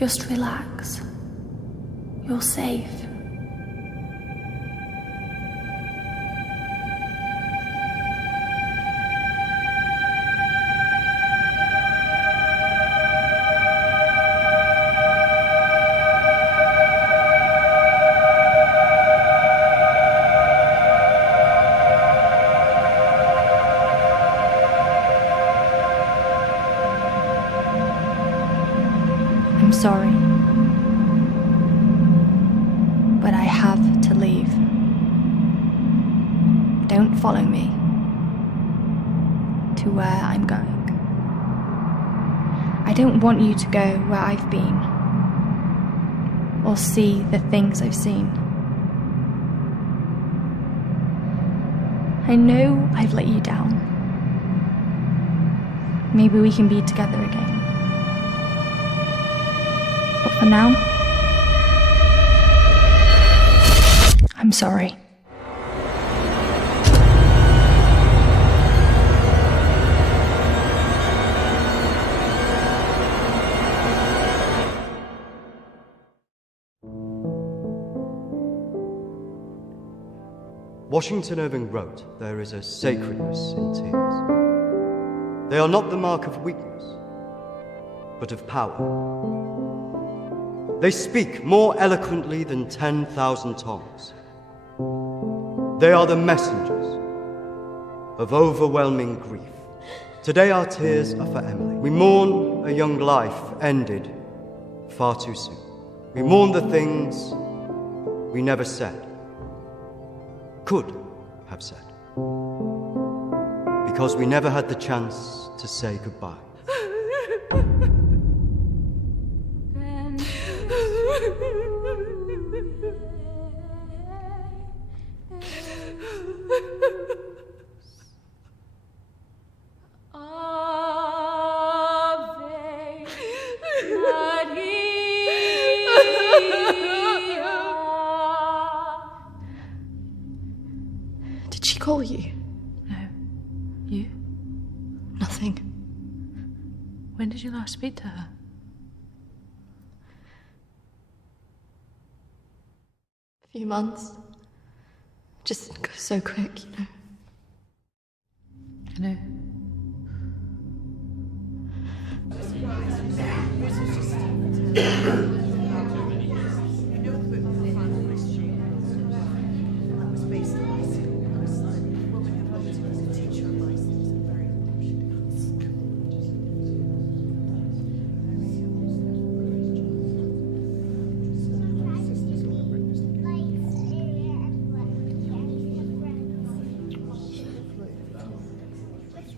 Just relax. You're safe. I'm sorry, but I have to leave. Don't follow me to where I'm going. I don't want you to go where I've been or see the things I've seen. I know I've let you down. Maybe we can be together again. But for now, I'm sorry. Washington Irving wrote, "There is a sacredness in tears. They are not the mark of weakness, but of power. They speak more eloquently than 10,000 tongues. They are the messengers of overwhelming grief. Today our tears are for Emily. We mourn a young life ended far too soon. We mourn the things we never said, could have said, because we never had the chance to say goodbye. Did she call you? No. You? Nothing. When did you last speak to her? A few months. Just goes so quick, you know. I know.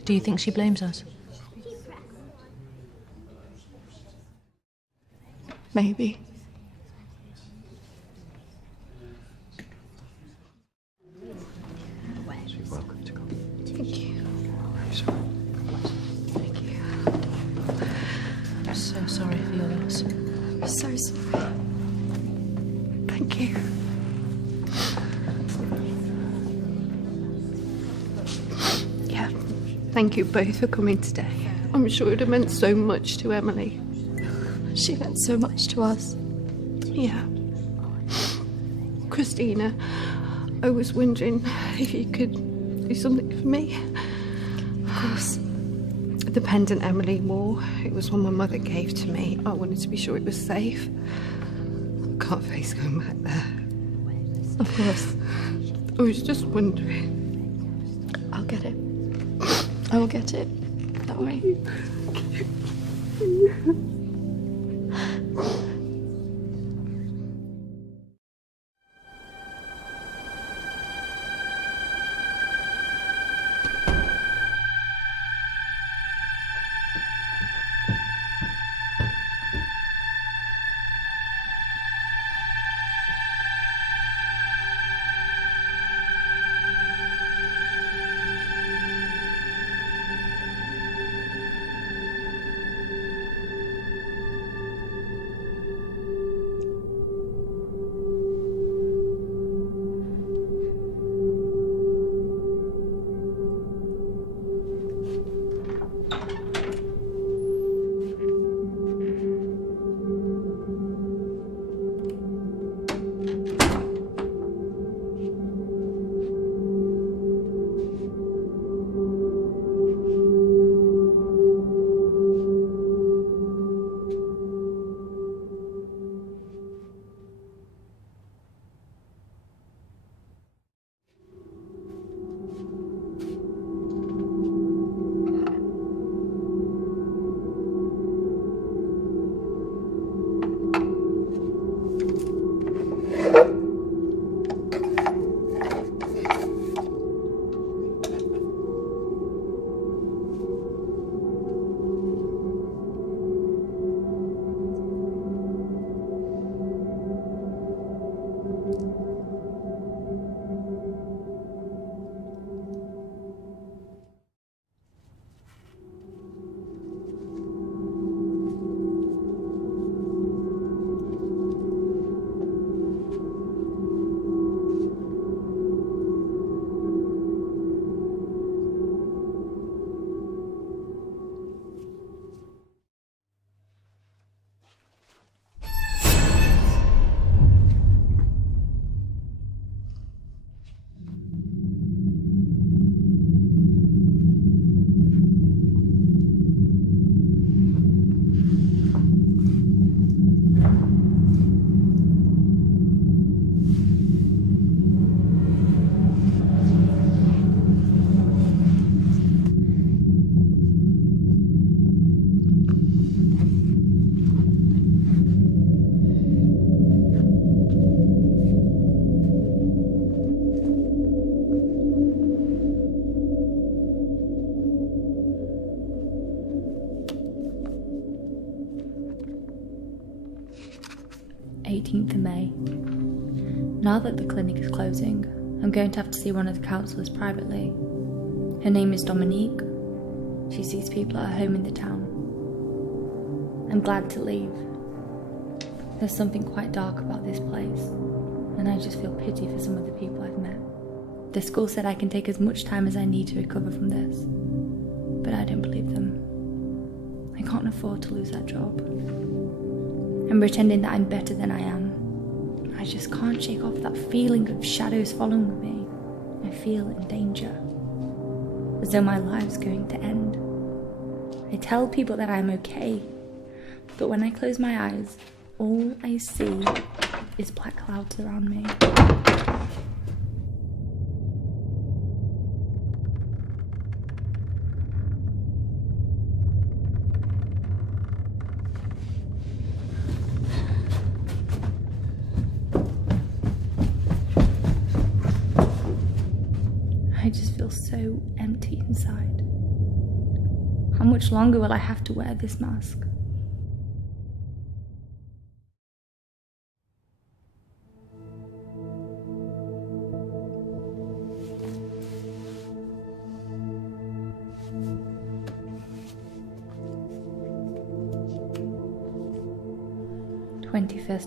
Do you think she blames us? Maybe. You're welcome to come. Thank you. I'm sorry. Thank you. I'm so sorry for your loss. I'm so sorry. Thank you. Yeah. Thank you both for coming today. I'm sure it would have meant so much to Emily. She meant so much to us. Yeah. Christina, I was wondering if you could do something for me. Of course. The pendant Emily wore, it was one my mother gave to me. I wanted to be sure it was safe. I can't face going back there. Of course. I was just wondering. I'll get it. I will get it. Don't worry. 18th of May. Now that the clinic is closing, I'm going to have to see one of the counsellors privately. Her name is Dominique. She sees people at her home in the town. I'm glad to leave. There's something quite dark about this place, and I just feel pity for some of the people I've met. The school said I can take as much time as I need to recover from this, but I don't believe them. I can't afford to lose that job. I'm pretending that I'm better than I am. I just can't shake off that feeling of shadows following me. I feel in danger, as though my life's going to end. I tell people that I'm okay, but when I close my eyes, all I see is black clouds around me. I just feel so empty inside. How much longer will I have to wear this mask?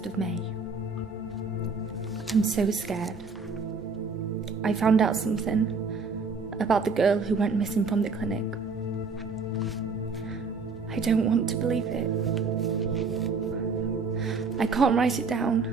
of May. I'm so scared. I found out something about the girl who went missing from the clinic. I don't want to believe it. I can't write it down.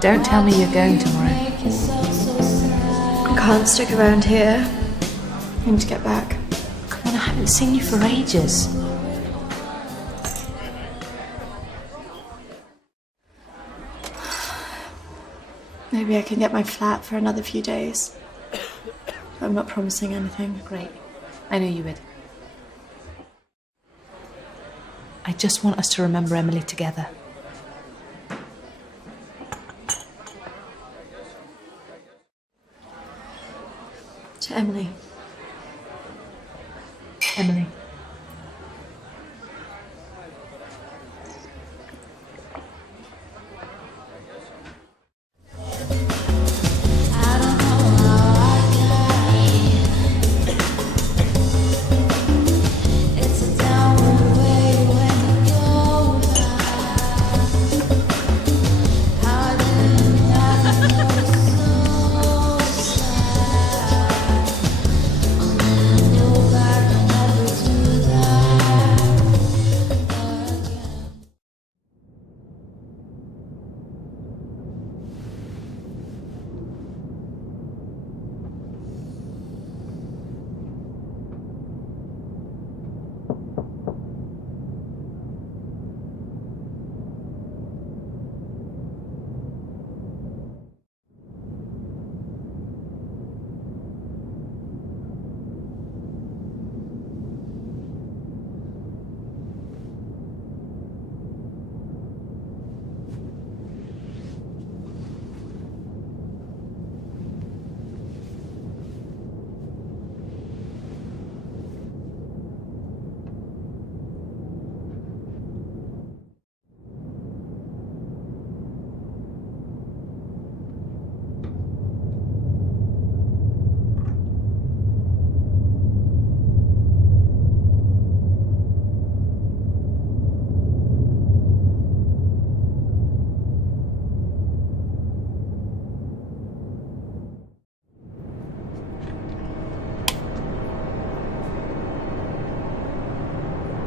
Don't tell me you're going tomorrow. I can't stick around here. I need to get back. Come on, I haven't seen you for ages. Maybe I can get my flat for another few days. I'm not promising anything. Great. I knew you would. I just want us to remember Emily together. To Emily. Emily. I don't know how I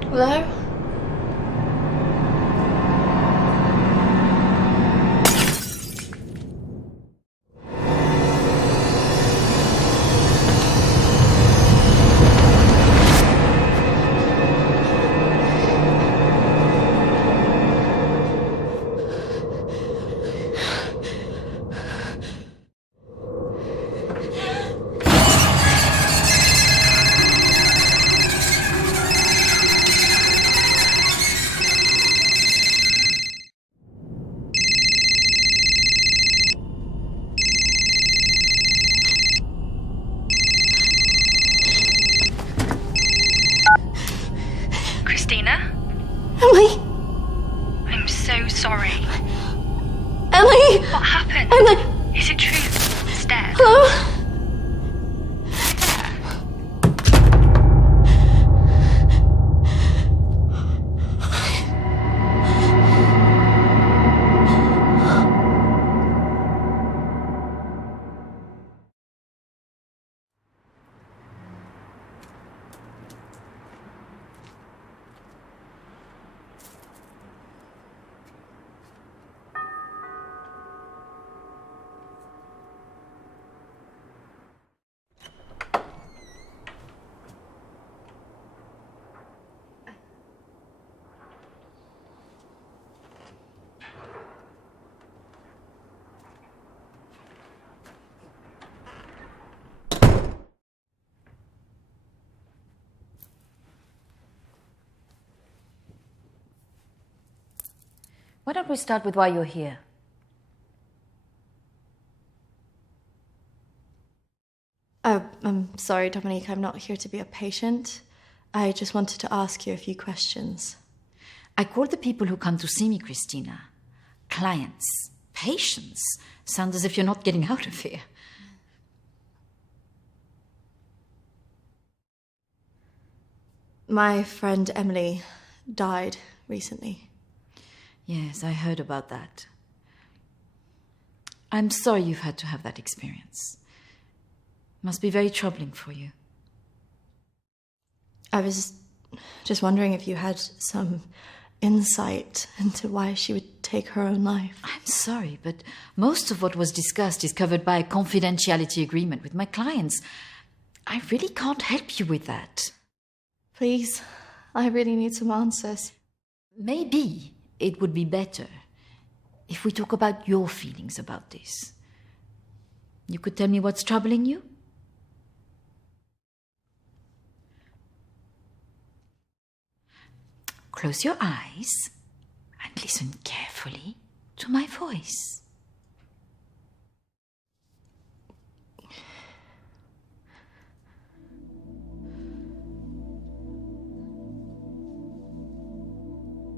Hello? Christina? Emily! I'm so sorry. Emily! What happened? Emily! Is it true? It's dead. Hello? Why don't we start with why you're here? I'm sorry, Dominique, I'm not here to be a patient. I just wanted to ask you a few questions. I call the people who come to see me, Christina, clients. Patients. Sounds as if you're not getting out of here. My friend Emily died recently. Yes, I heard about that. I'm sorry you've had to have that experience. Must be very troubling for you. I was just wondering if you had some insight into why she would take her own life. I'm sorry, but most of what was discussed is covered by a confidentiality agreement with my clients. I really can't help you with that. Please, I really need some answers. Maybe it would be better if we talk about your feelings about this. You could tell me what's troubling you? Close your eyes and listen carefully to my voice.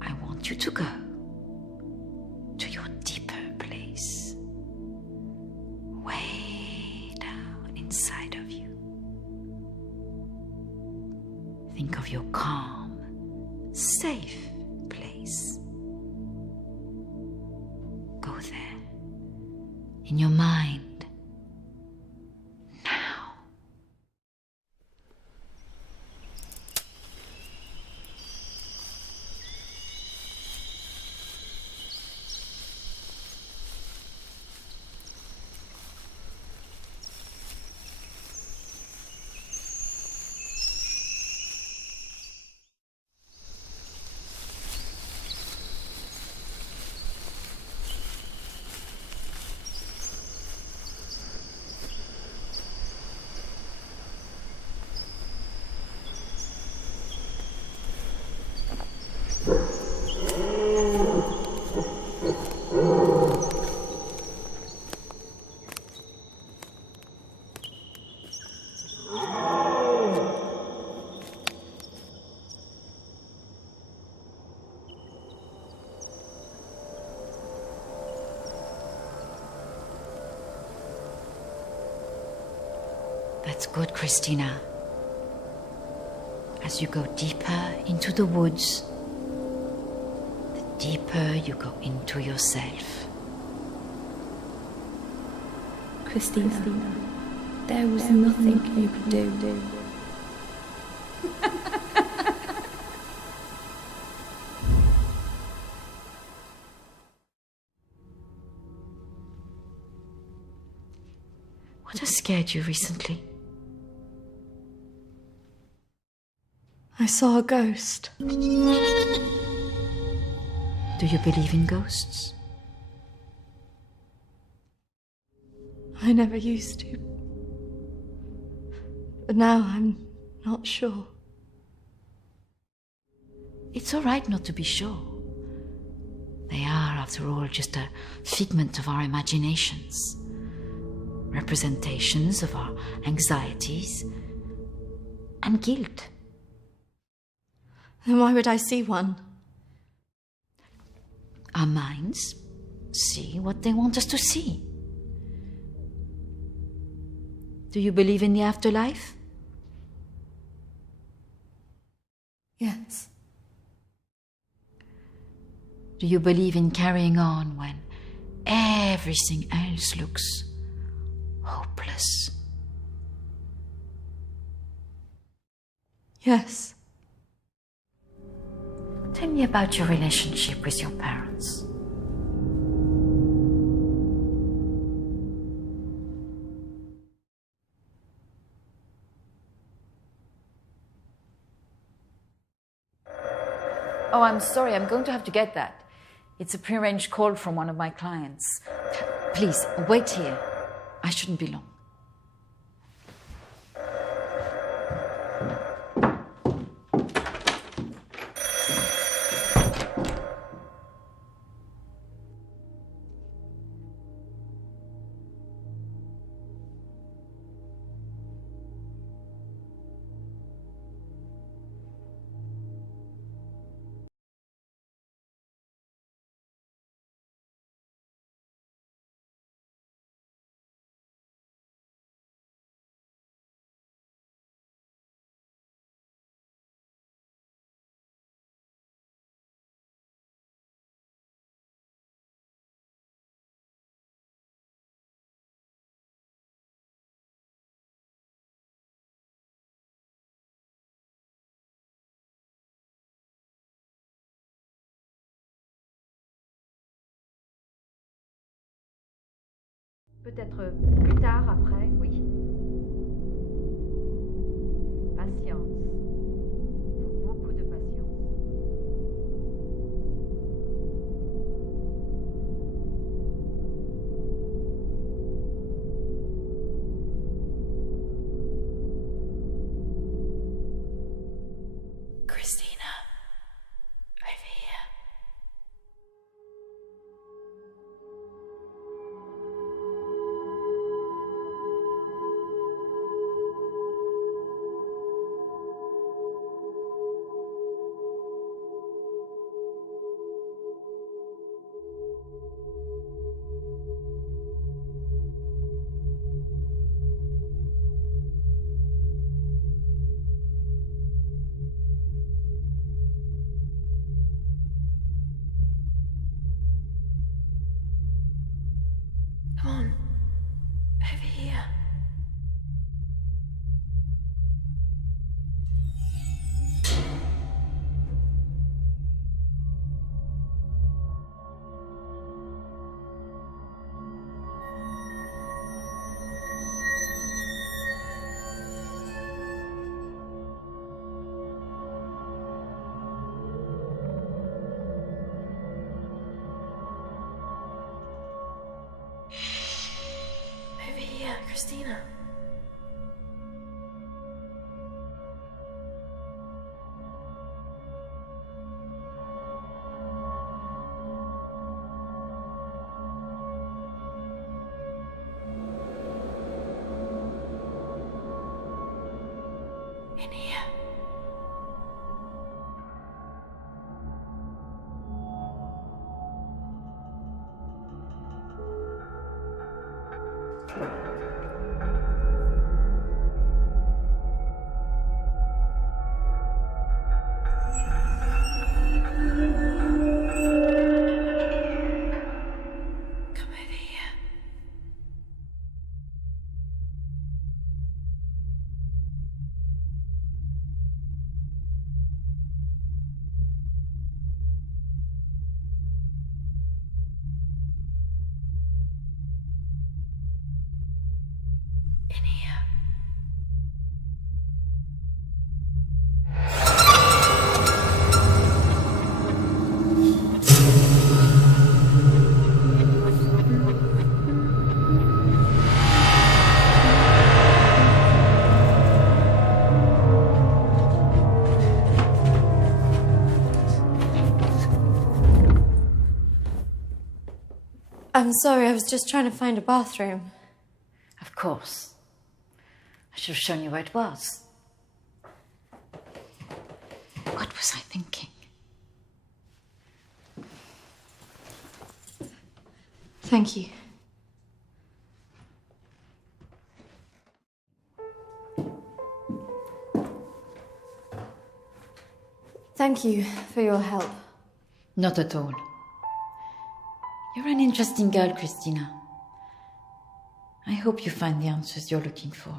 I want you to go to your deeper place, way down inside of you. Think of your calm, safe place. Go there, in your mind, now. That's good, Christina. As you go deeper into the woods, the deeper you go into yourself. Christina, there was nothing you could do. What has scared you recently? I saw a ghost. Do you believe in ghosts? I never used to. But now I'm not sure. It's all right not to be sure. They are, after all, just a figment of our imaginations. Representations of our anxieties and guilt. Then why would I see one? Our minds see what they want us to see. Do you believe in the afterlife? Yes. Do you believe in carrying on when everything else looks hopeless? Yes. Tell me about your relationship with your parents. Oh, I'm sorry, I'm going to have to get that. It's a prearranged call from one of my clients. Please, wait here. I shouldn't be long. Peut-être plus tard, après, oui. Patience. Faut beaucoup de patience. Christina, over here. Come on, over here. Over here, Christina. In here. Come over here. in here. I'm sorry, I was just trying to find a bathroom. Of course. I should have shown you where it was. What was I thinking? Thank you. Thank you for your help. Not at all. You're an interesting girl, Christina. I hope you find the answers you're looking for.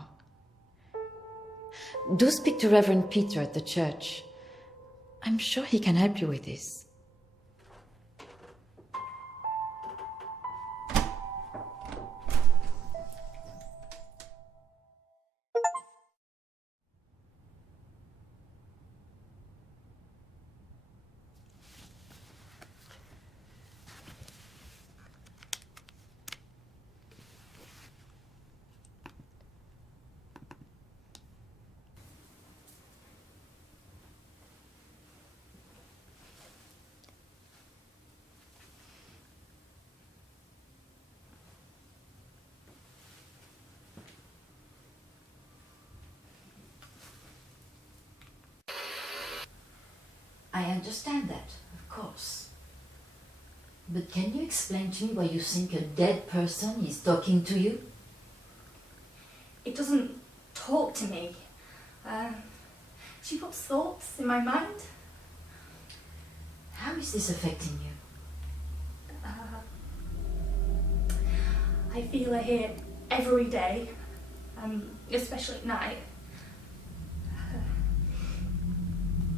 Do speak to Reverend Peter at the church. I'm sure he can help you with this. I understand that, of course. But can you explain to me why you think a dead person is talking to you? It doesn't talk to me. She puts thoughts in my mind. How is this affecting you? I feel her here every day, especially at night.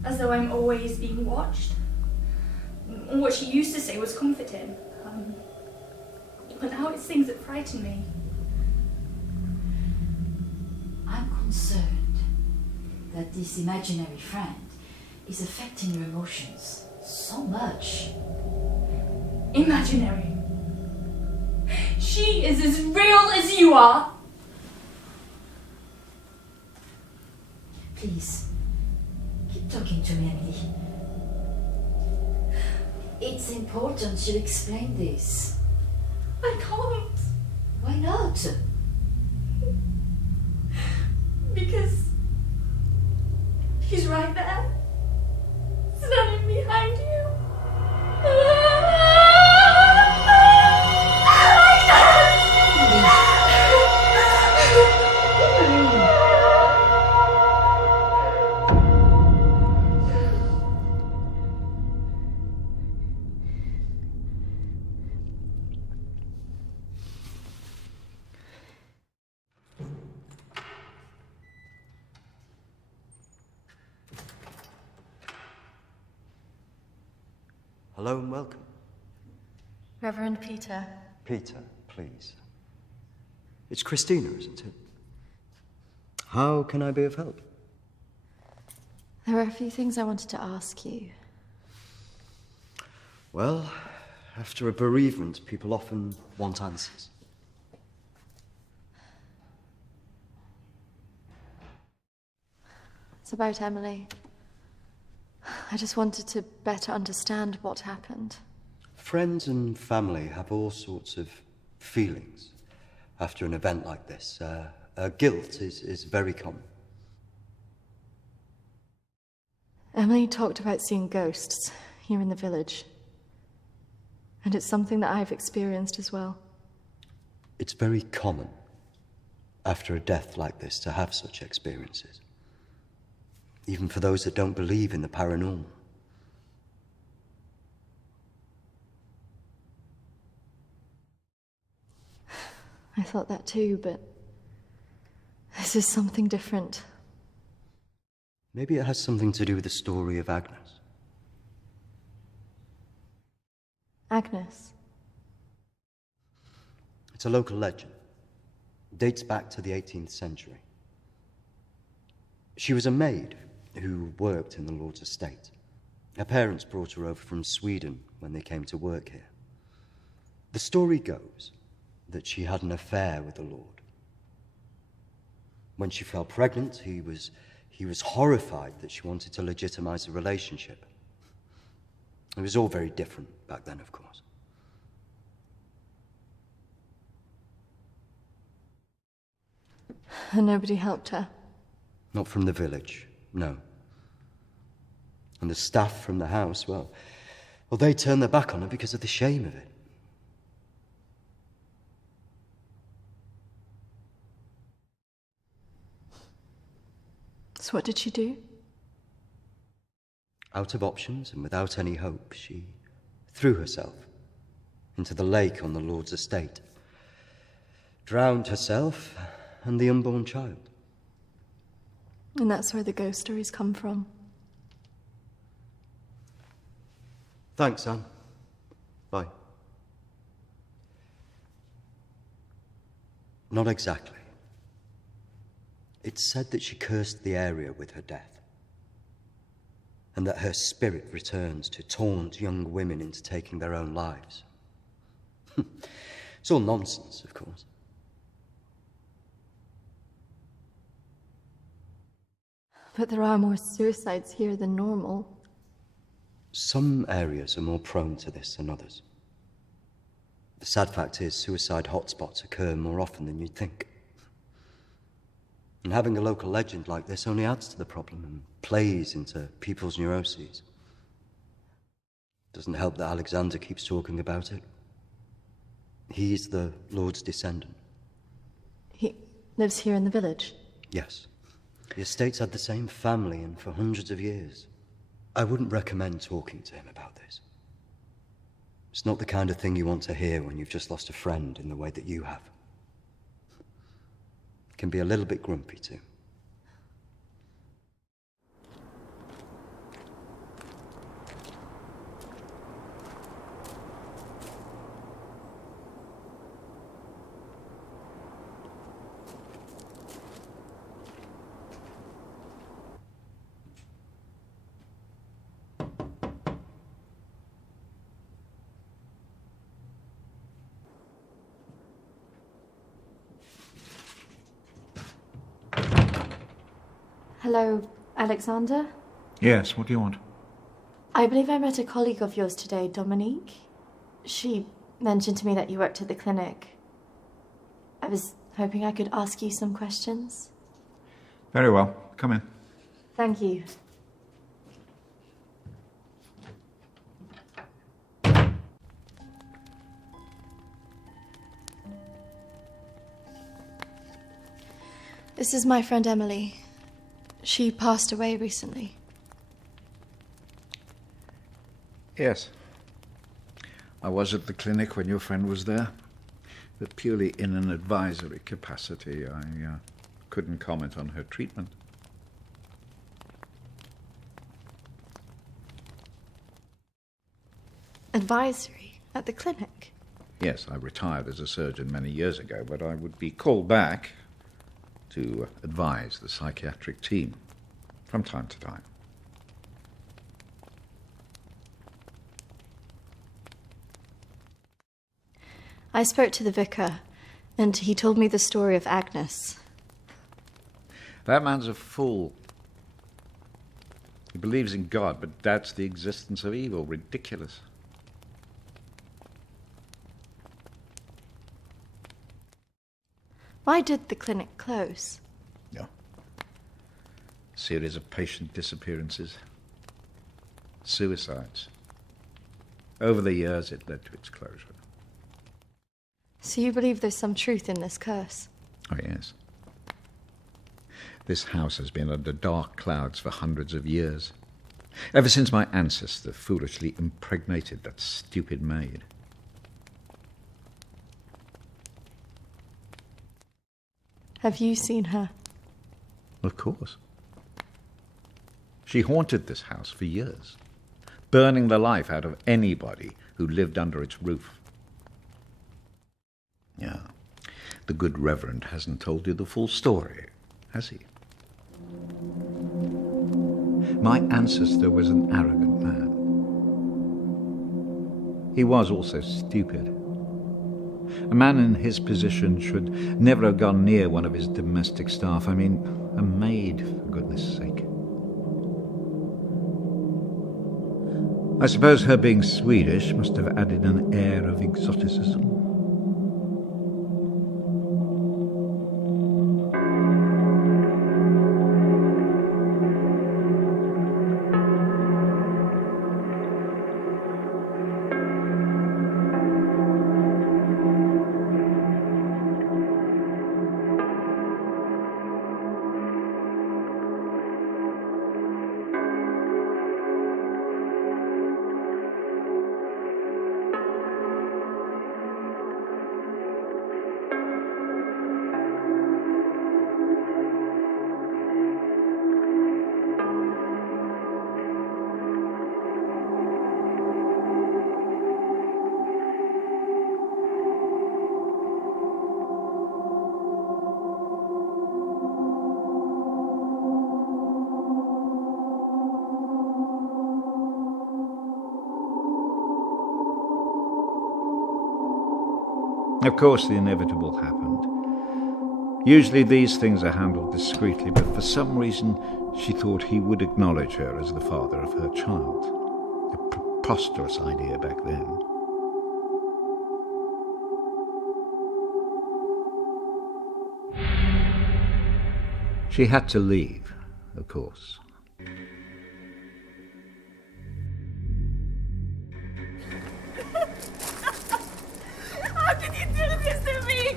As though I'm always being watched. What she used to say was comforting. But now it's things that frighten me. I'm concerned that this imaginary friend is affecting your emotions so much. Imaginary. She is as real as you are. Please, keep talking to me, Emily. It's important you explain this. I can't. Why not? Because he's right there, standing behind you. Hello and welcome. Reverend Peter. Peter, please. It's Christina, isn't it? How can I be of help? There are a few things I wanted to ask you. Well, after a bereavement, people often want answers. It's about Emily. I just wanted to better understand what happened. Friends and family have all sorts of feelings after an event like this. Guilt is very common. Emily talked about seeing ghosts here in the village. And it's something that I've experienced as well. It's very common after a death like this to have such experiences. Even for those that don't believe in the paranormal. I thought that too, but this is something different. Maybe it has something to do with the story of Agnes. Agnes. It's a local legend. dates back to the 18th century. She was a maid who worked in the Lord's estate. Her parents brought her over from Sweden when they came to work here. The story goes that she had an affair with the Lord. When she fell pregnant, he was horrified that she wanted to legitimize the relationship. It was all very different back then, of course. And nobody helped her? Not from the village, no. And the staff from the house, well, they turned their back on her because of the shame of it. So what did she do? Out of options and without any hope, she threw herself into the lake on the Lord's estate, drowned herself and the unborn child. And that's where the ghost stories come from. Thanks, Anne. Bye. Not exactly. It's said that she cursed the area with her death, and that her spirit returns to taunt young women into taking their own lives. It's all nonsense, of course. But there are more suicides here than normal. Some areas are more prone to this than others. The sad fact is, suicide hotspots occur more often than you'd think. And having a local legend like this only adds to the problem and plays into people's neuroses. Doesn't help that Alexander keeps talking about it. He's the Lord's descendant. He lives here in the village? Yes. The estate's had the same family and for hundreds of years. I wouldn't recommend talking to him about this. It's not the kind of thing you want to hear when you've just lost a friend in the way that you have. It can be a little bit grumpy too. Hello, Alexander? Yes, what do you want? I believe I met a colleague of yours today, Dominique. She mentioned to me that you worked at the clinic. I was hoping I could ask you some questions. Very well. Come in. Thank you. This is my friend Emily. She passed away recently. Yes. I was at the clinic when your friend was there, but purely in an advisory capacity. I couldn't comment on her treatment. Advisory? At the clinic? Yes, I retired as a surgeon many years ago, but I would be called back to advise the psychiatric team from time to time. I spoke to the vicar, and he told me the story of Agnes. That man's a fool. He believes in God, but doubts the existence of evil. Ridiculous. Why did the clinic close? No. Series of patient disappearances. Suicides. Over the years, it led to its closure. So you believe there's some truth in this curse? Oh, yes. This house has been under dark clouds for hundreds of years. Ever since my ancestor foolishly impregnated that stupid maid. Have you seen her? Of course. She haunted this house for years, burning the life out of anybody who lived under its roof. Yeah. The good Reverend hasn't told you the full story, has he? My ancestor was an arrogant man. He was also stupid. A man in his position should never have gone near one of his domestic staff. I mean, a maid, for goodness sake. I suppose her being Swedish must have added an air of exoticism. Of course, the inevitable happened. Usually these things are handled discreetly, but for some reason she thought he would acknowledge her as the father of her child. A preposterous idea back then. She had to leave, of course. How can you do this to me?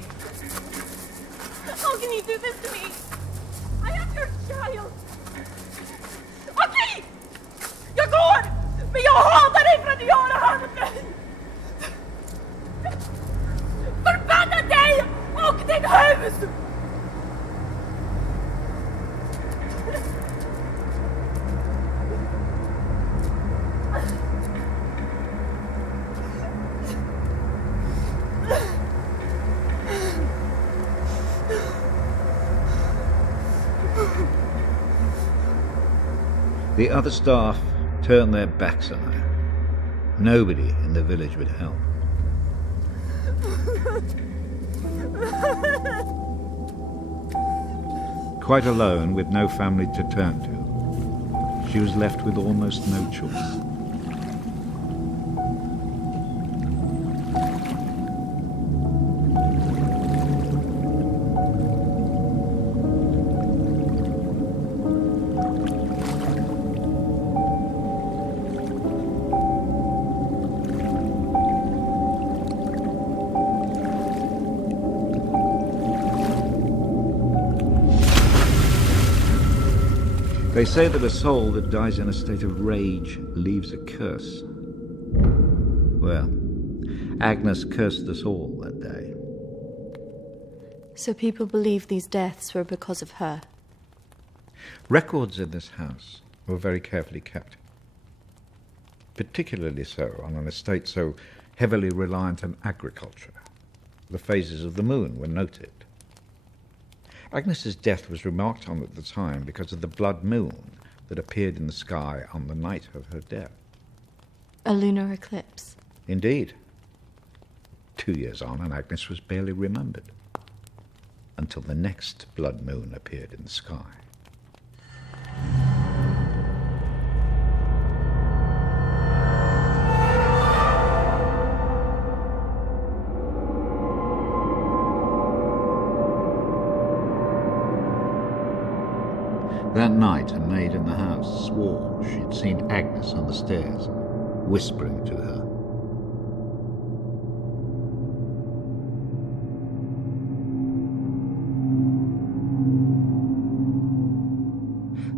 How can you do this to me? I am your child. Okej! Jag går! Men jag hatar dig för att du gör det här mot mig! Förbanna dig och ditt hus! The other staff turned their backs on her. Nobody in the village would help. Quite alone, with no family to turn to, she was left with almost no choice. They say that a soul that dies in a state of rage leaves a curse. Well, Agnes cursed us all that day. So people believe these deaths were because of her? Records in this house were very carefully kept. Particularly so on an estate so heavily reliant on agriculture. The phases of the moon were noted. Agnes's death was remarked on at the time because of the blood moon that appeared in the sky on the night of her death. A lunar eclipse? Indeed. 2 years on, and Agnes was barely remembered, until the next blood moon appeared in the sky. That night, a maid in the house swore she'd seen Agnes on the stairs, whispering to her.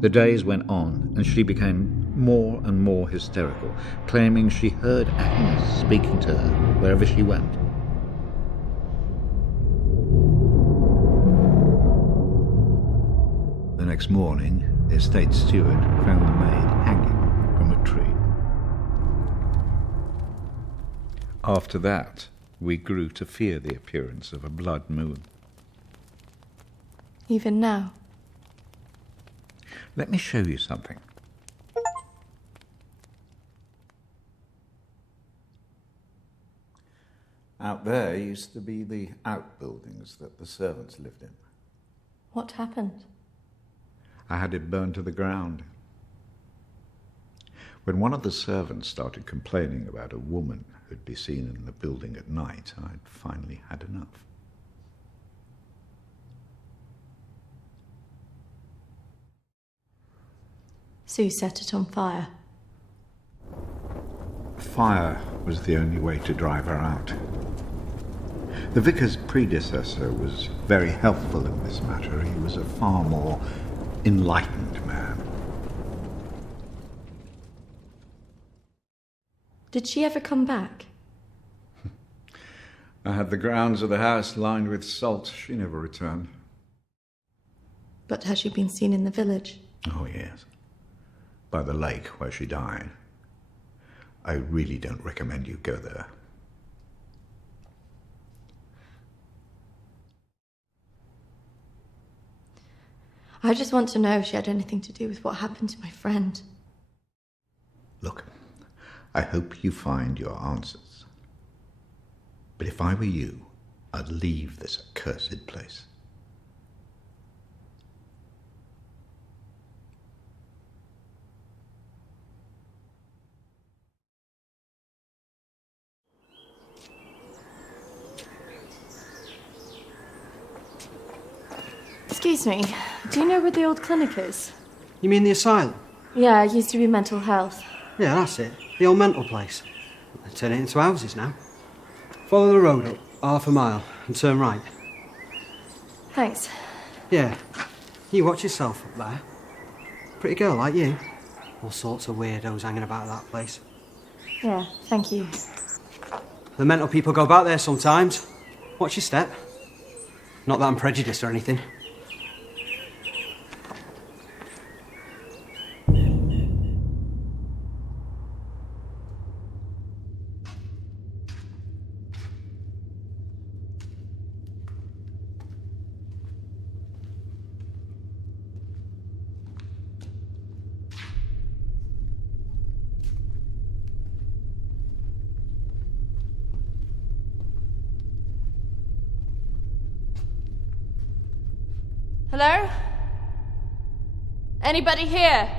The days went on, and she became more and more hysterical, claiming she heard Agnes speaking to her wherever she went. The next morning, the estate steward found the maid hanging from a tree. After that, we grew to fear the appearance of a blood moon. Even now? Let me show you something. Out there used to be the outbuildings that the servants lived in. What happened? I had it burned to the ground. When one of the servants started complaining about a woman who'd be seen in the building at night, I'd finally had enough. So you set it on fire? Fire was the only way to drive her out. The vicar's predecessor was very helpful in this matter. He was a far more enlightened man. Did she ever come back? I had the grounds of the house lined with salt. She never returned. But has she been seen in the village? Oh, yes. By the lake where she died. I really don't recommend you go there. I just want to know if she had anything to do with what happened to my friend. Look, I hope you find your answers. But if I were you, I'd leave this accursed place. Excuse me, do you know where the old clinic is? You mean the asylum? Yeah, it used to be mental health. Yeah, that's it. The old mental place. They turn it into houses now. Follow the road up half a mile and turn right. Thanks. Yeah. You watch yourself up there. Pretty girl like you. All sorts of weirdos hanging about that place. Yeah, thank you. The mental people go back there sometimes. Watch your step. Not that I'm prejudiced or anything. Hello? Anybody here?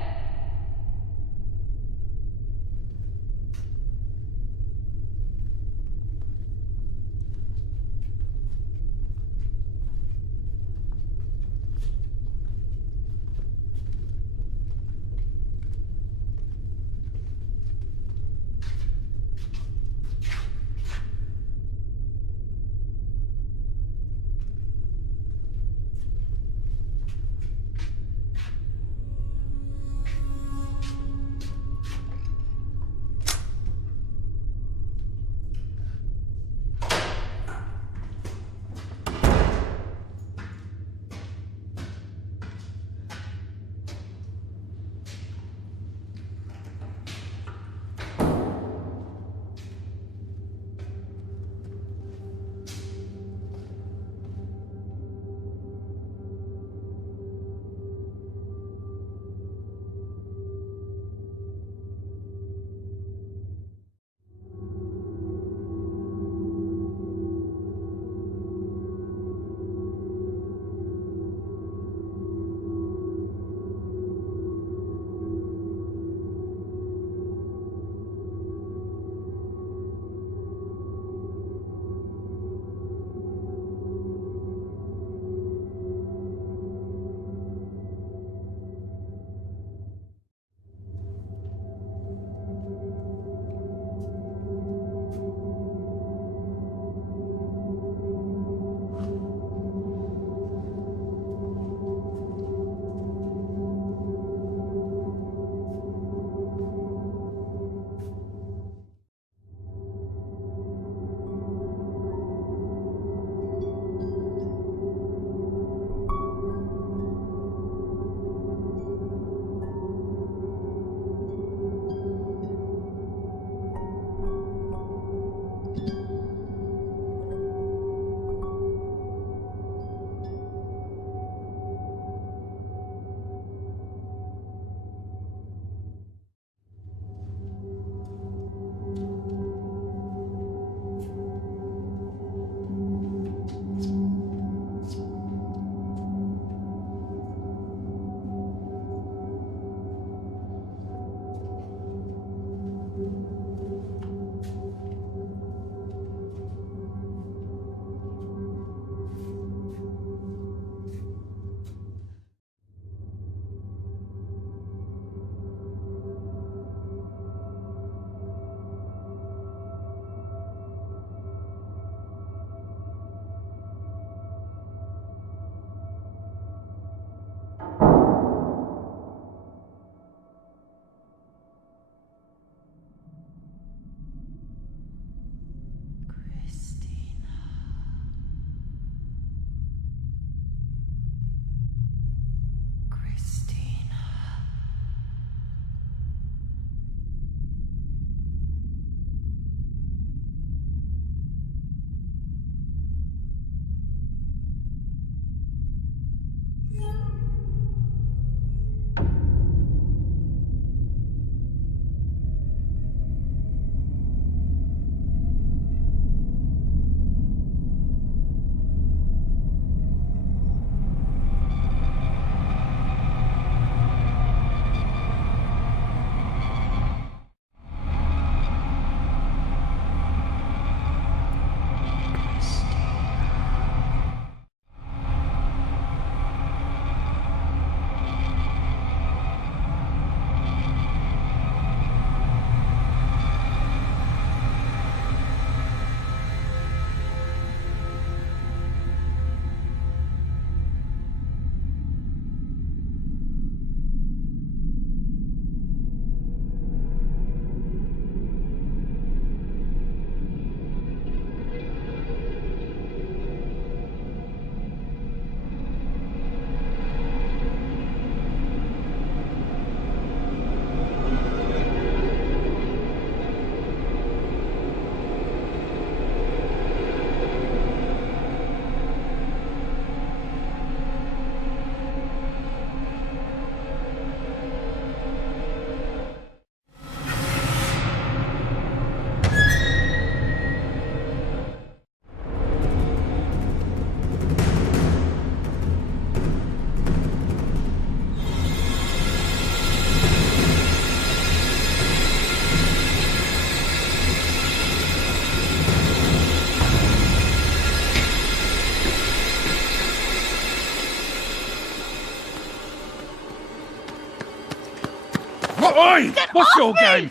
Oi! What's your game?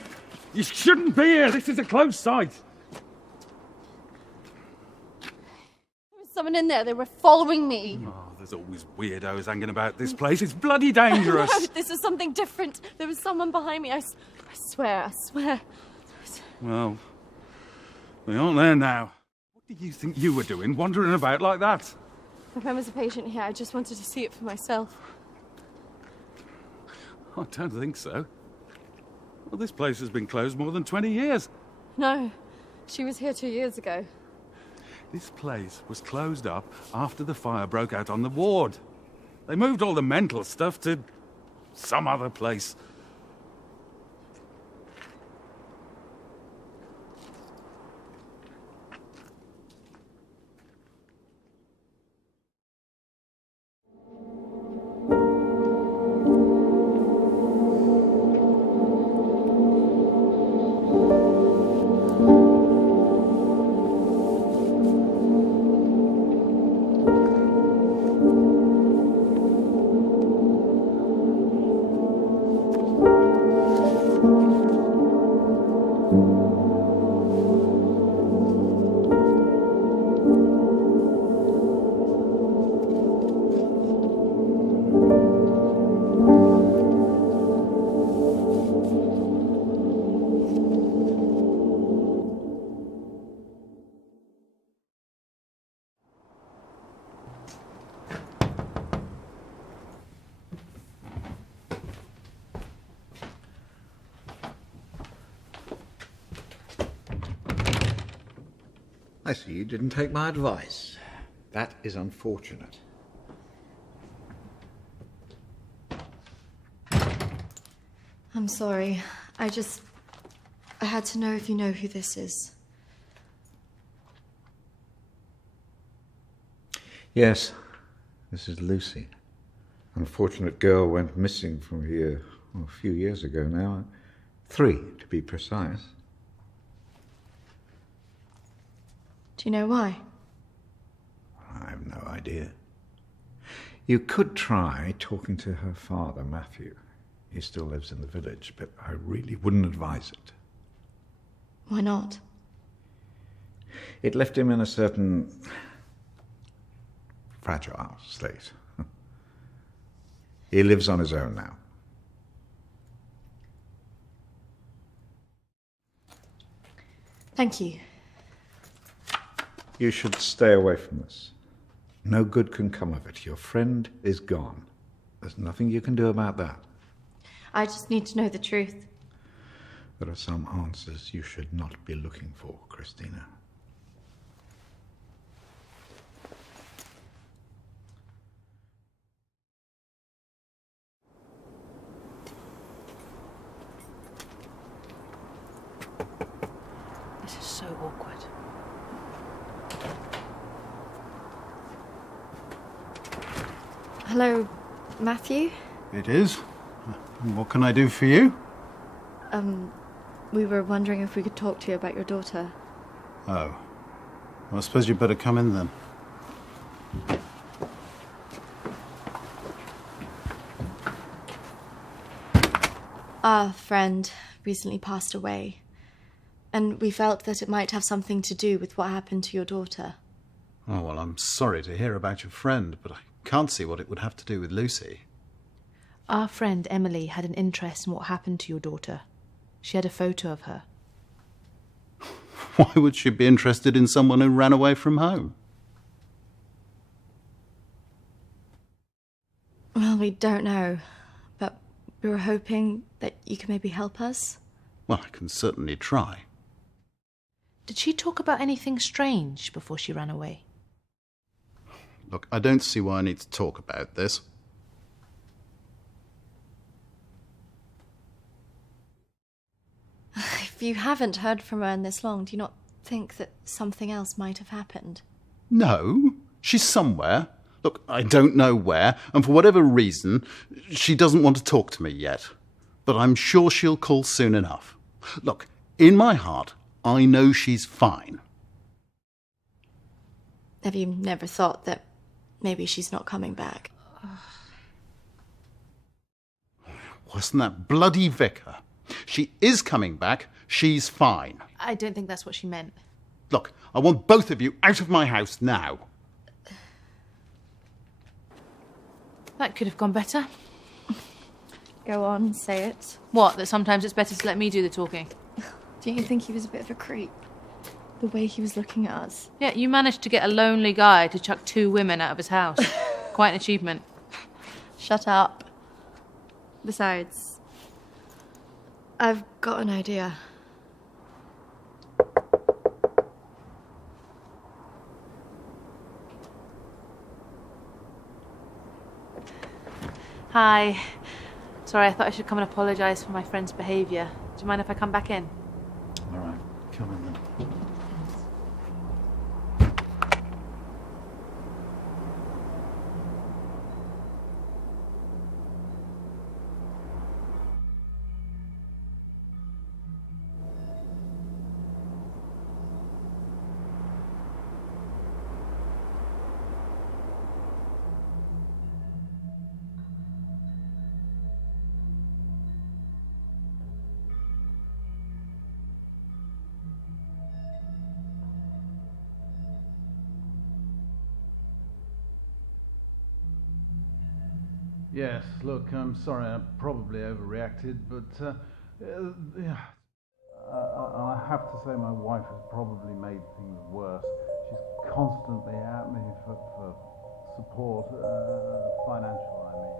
You shouldn't be here. This is a closed site. There was someone in there. They were following me. Oh, there's always weirdos hanging about this place. It's bloody dangerous. No, this is something different. There was someone behind me. I swear. Well, we aren't there now. What do you think you were doing, wandering about like that? My friend was a patient here. I just wanted to see it for myself. I don't think so. Well, this place has been closed more than 20 years. No, she was here 2 years ago. This place was closed up after the fire broke out on the ward. They moved all the mental stuff to some other place. I see you didn't take my advice. That is unfortunate. I'm sorry. I had to know if you know who this is. Yes, this is Lucy. Unfortunate girl went missing from here a few years ago now. 3, to be precise. Do you know why? I have no idea. You could try talking to her father, Matthew. He still lives in the village, but I really wouldn't advise it. Why not? It left him in a certain fragile state. He lives on his own now. Thank you. You should stay away from this. No good can come of it. Your friend is gone. There's nothing you can do about that. I just need to know the truth. There are some answers you should not be looking for, Christina. This is so awkward. Hello, Matthew? It is. What can I do for you? We were wondering if we could talk to you about your daughter. Oh. Well, I suppose you'd better come in then. Our friend recently passed away, and we felt that it might have something to do with what happened to your daughter. Oh, well, I'm sorry to hear about your friend, but I can't see what it would have to do with Lucy. Our friend Emily had an interest in what happened to your daughter. She had a photo of her. Why would she be interested in someone who ran away from home? Well, we don't know, but we were hoping that you could maybe help us. Well, I can certainly try. Did she talk about anything strange before she ran away? Look, I don't see why I need to talk about this. If you haven't heard from her in this long, do you not think that something else might have happened? No, she's somewhere. Look, I don't know where, and for whatever reason, she doesn't want to talk to me yet. But I'm sure she'll call soon enough. Look, in my heart, I know she's fine. Have you never thought that maybe she's not coming back? wasn't that bloody vicar. She is coming back. She's fine. I don't think that's what she meant. Look, I want both of you out of my house now. That could have gone better. Go on, say it. What, that sometimes it's better to let me do the talking? Don't you think he was a bit of a creep? The way he was looking at us. Yeah, you managed to get a lonely guy to chuck 2 women out of his house. Quite an achievement. Shut up. Besides, I've got an idea. Hi. Sorry, I thought I should come and apologise for my friend's behaviour. Do you mind if I come back in? All right, come in then. Yes, look, I'm sorry, I probably overreacted, but yeah. I have to say my wife has probably made things worse. She's constantly at me for support, financial, I mean.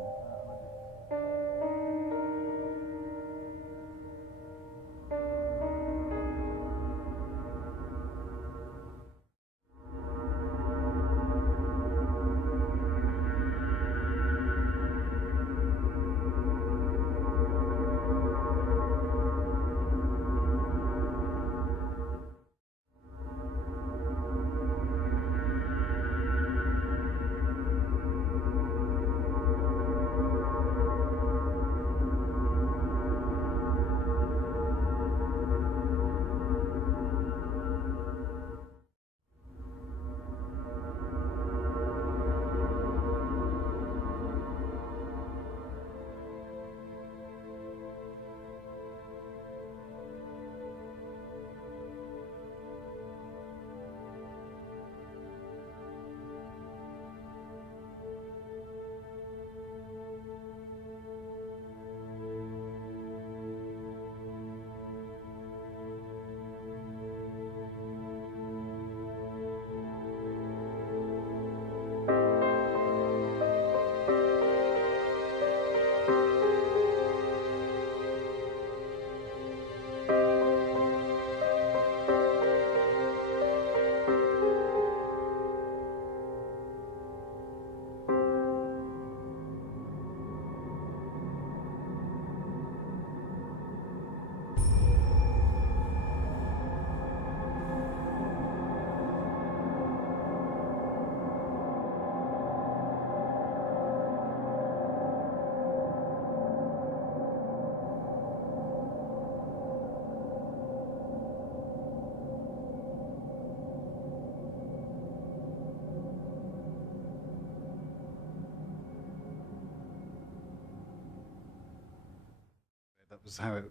That was how it...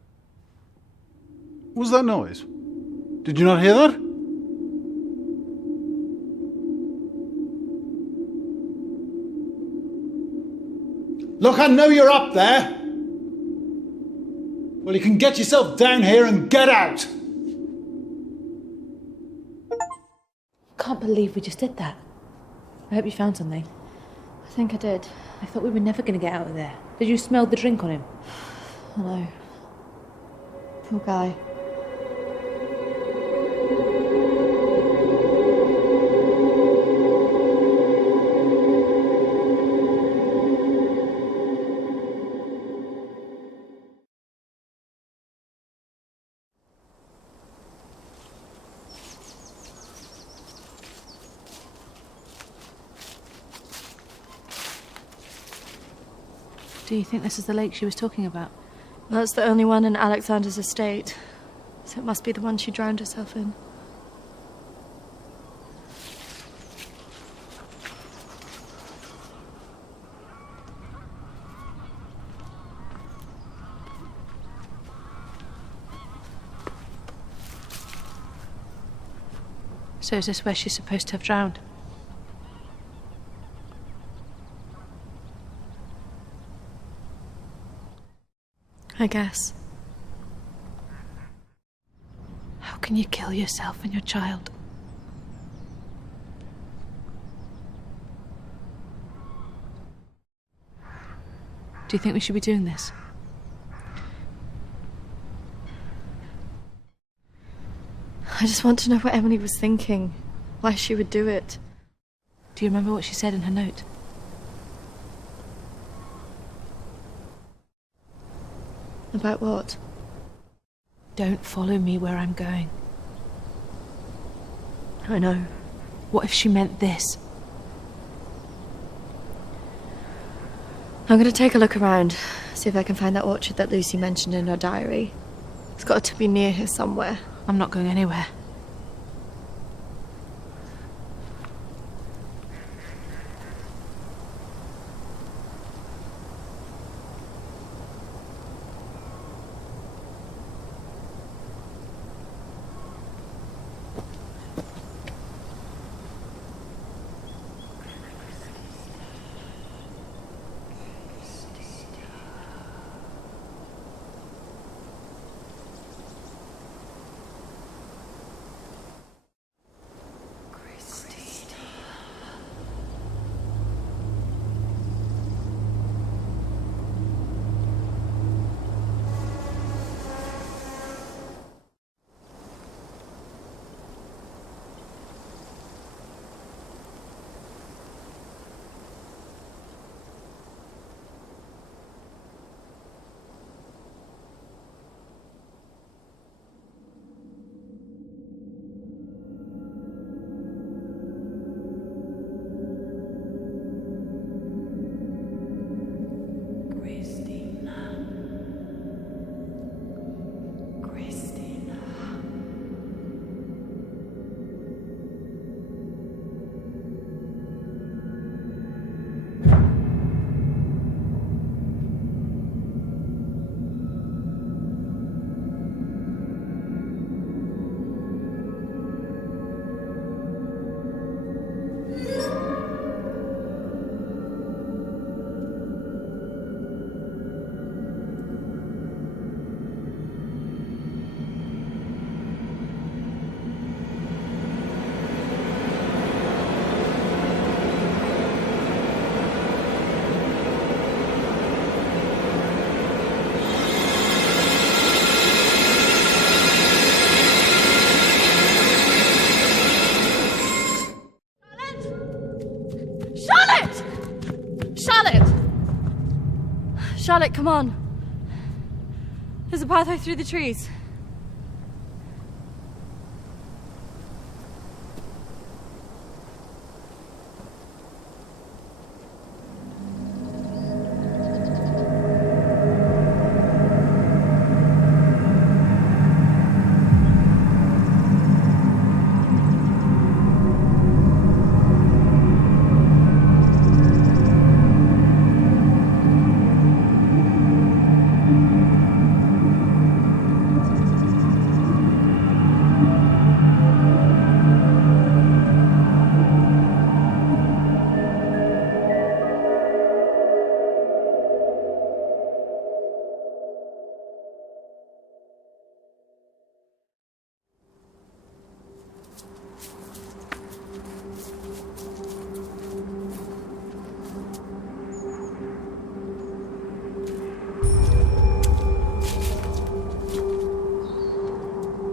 What was that noise? Did you not hear that? Look, I know you're up there. Well, you can get yourself down here and get out. Can't believe we just did that. I hope you found something. I think I did. I thought we were never going to get out of there. Did you smell the drink on him? I know. Poor guy. Do you think this is the lake she was talking about? That's the only one in Alexander's estate, so it must be the one she drowned herself in. So is this where she's supposed to have drowned? I guess. How can you kill yourself and your child? Do you think we should be doing this? I just want to know what Emily was thinking. Why she would do it. Do you remember what she said in her note? About what? Don't follow me where I'm going. I know. What if she meant this? I'm gonna take a look around, see if I can find that orchard that Lucy mentioned in her diary. It's got to be near here somewhere. I'm not going anywhere. Charlotte, come on. There's a pathway through the trees.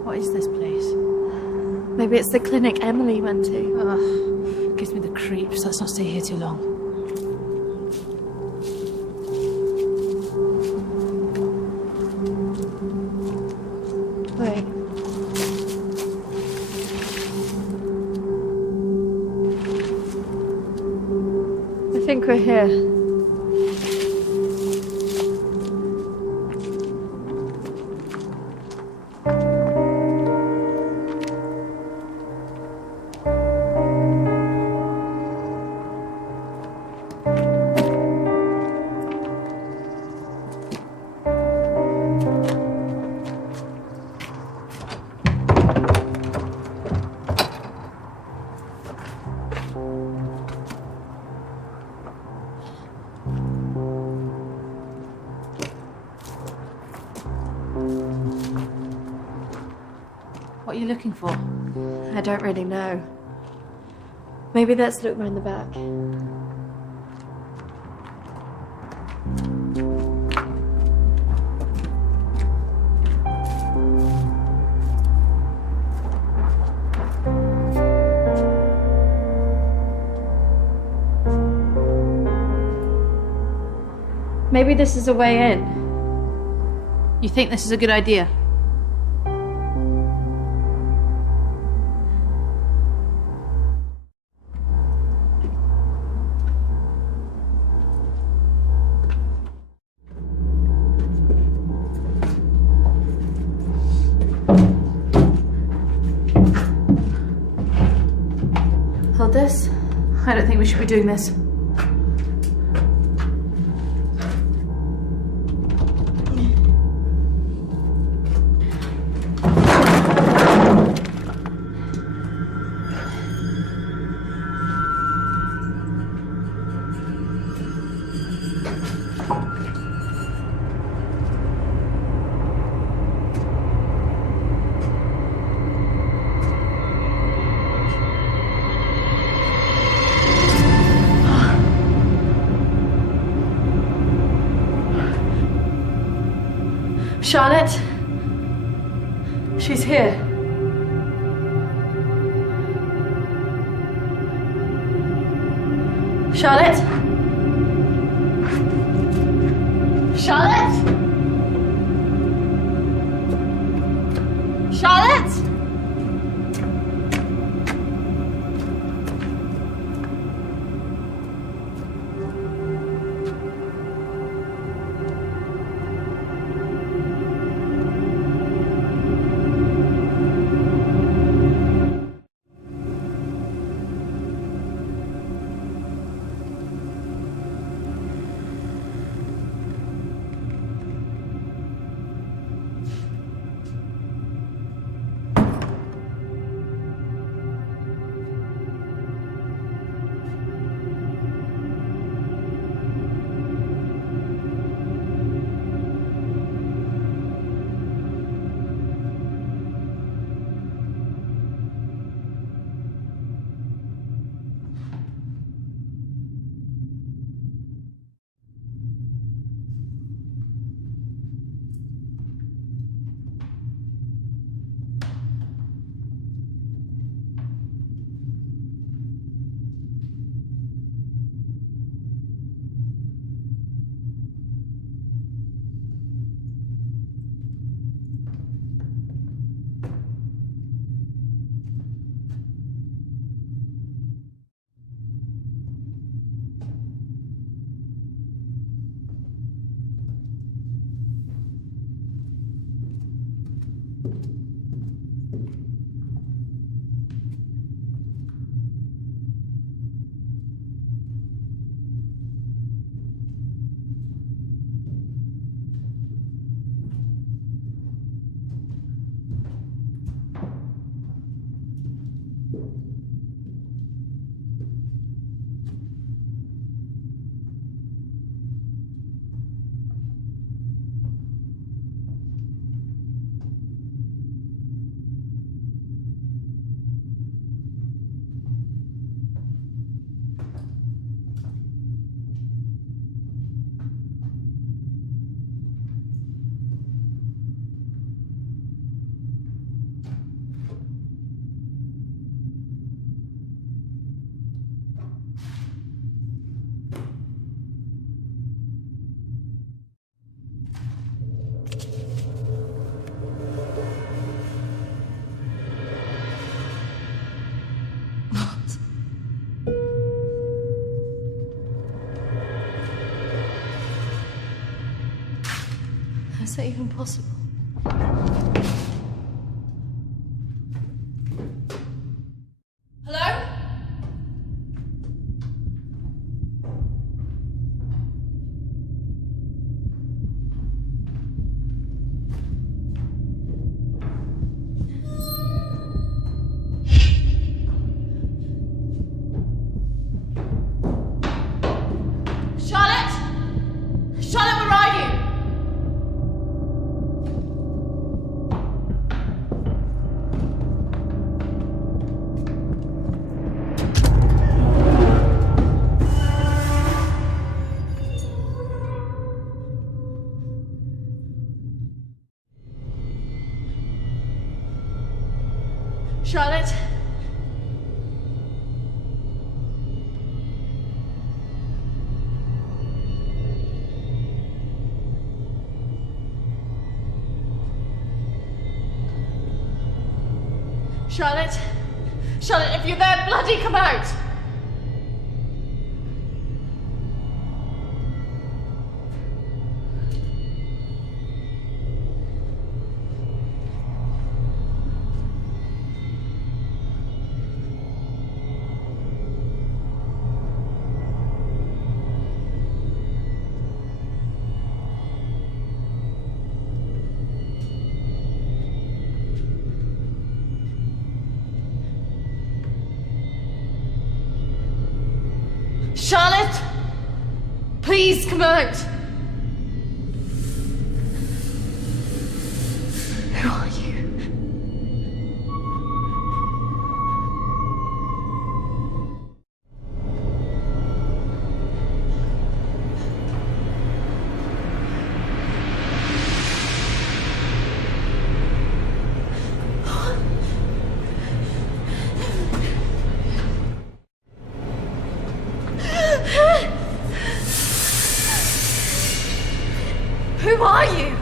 What is this place? Maybe it's the clinic Emily went to. Ugh, gives me the creeps. Let's not stay here too long. Wait. I think we're here. What are you looking for? I don't really know. Maybe let's look round the back. Maybe this is a way in. You think this is a good idea? Hold this. I don't think we should be doing this. Charlotte? She's here. Charlotte? Charlotte? Charlotte? Is that even possible? Hello? Charlotte? Charlotte, where are you? Charlotte? Charlotte? Charlotte, if you're there, bloody come out! Charlotte! Please come out! Who are you? Who are you?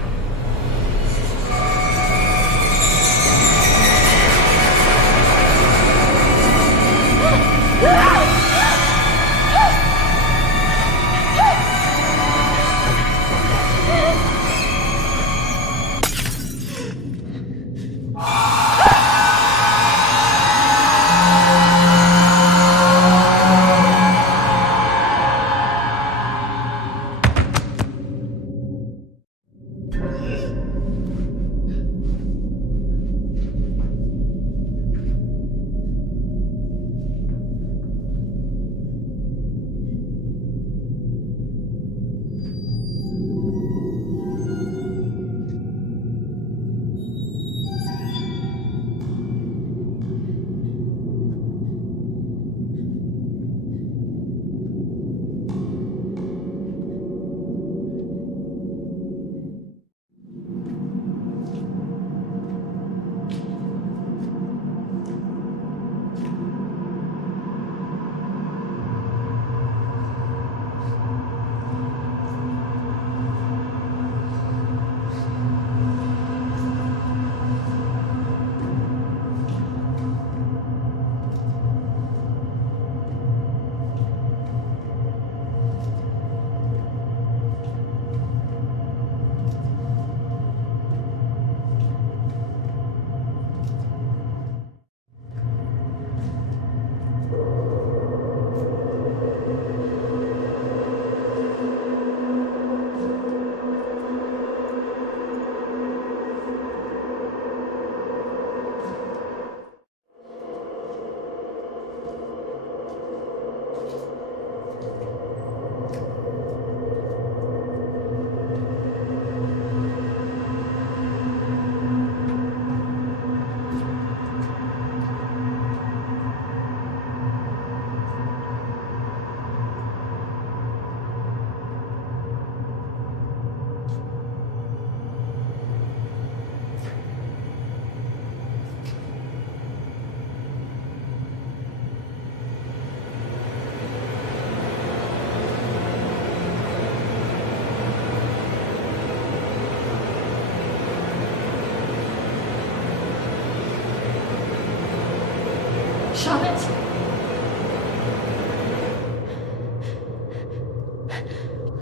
Charlotte?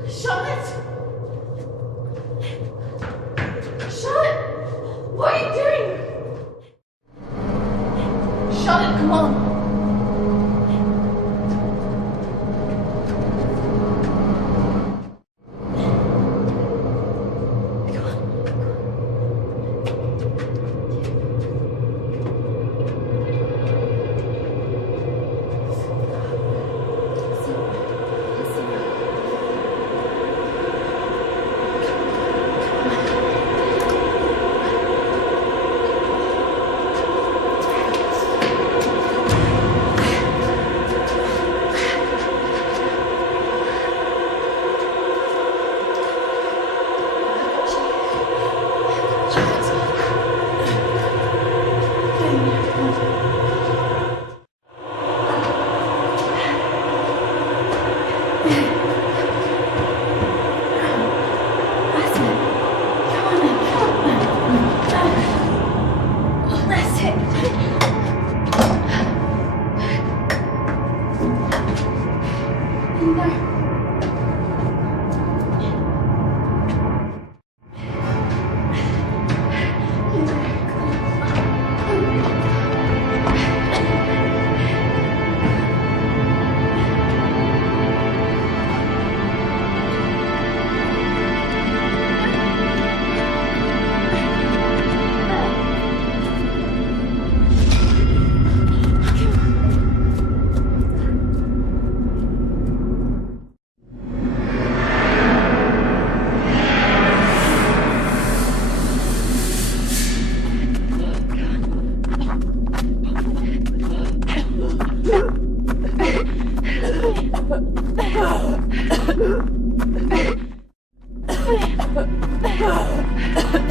Charlotte? Charlotte? What are you doing? Charlotte, come on.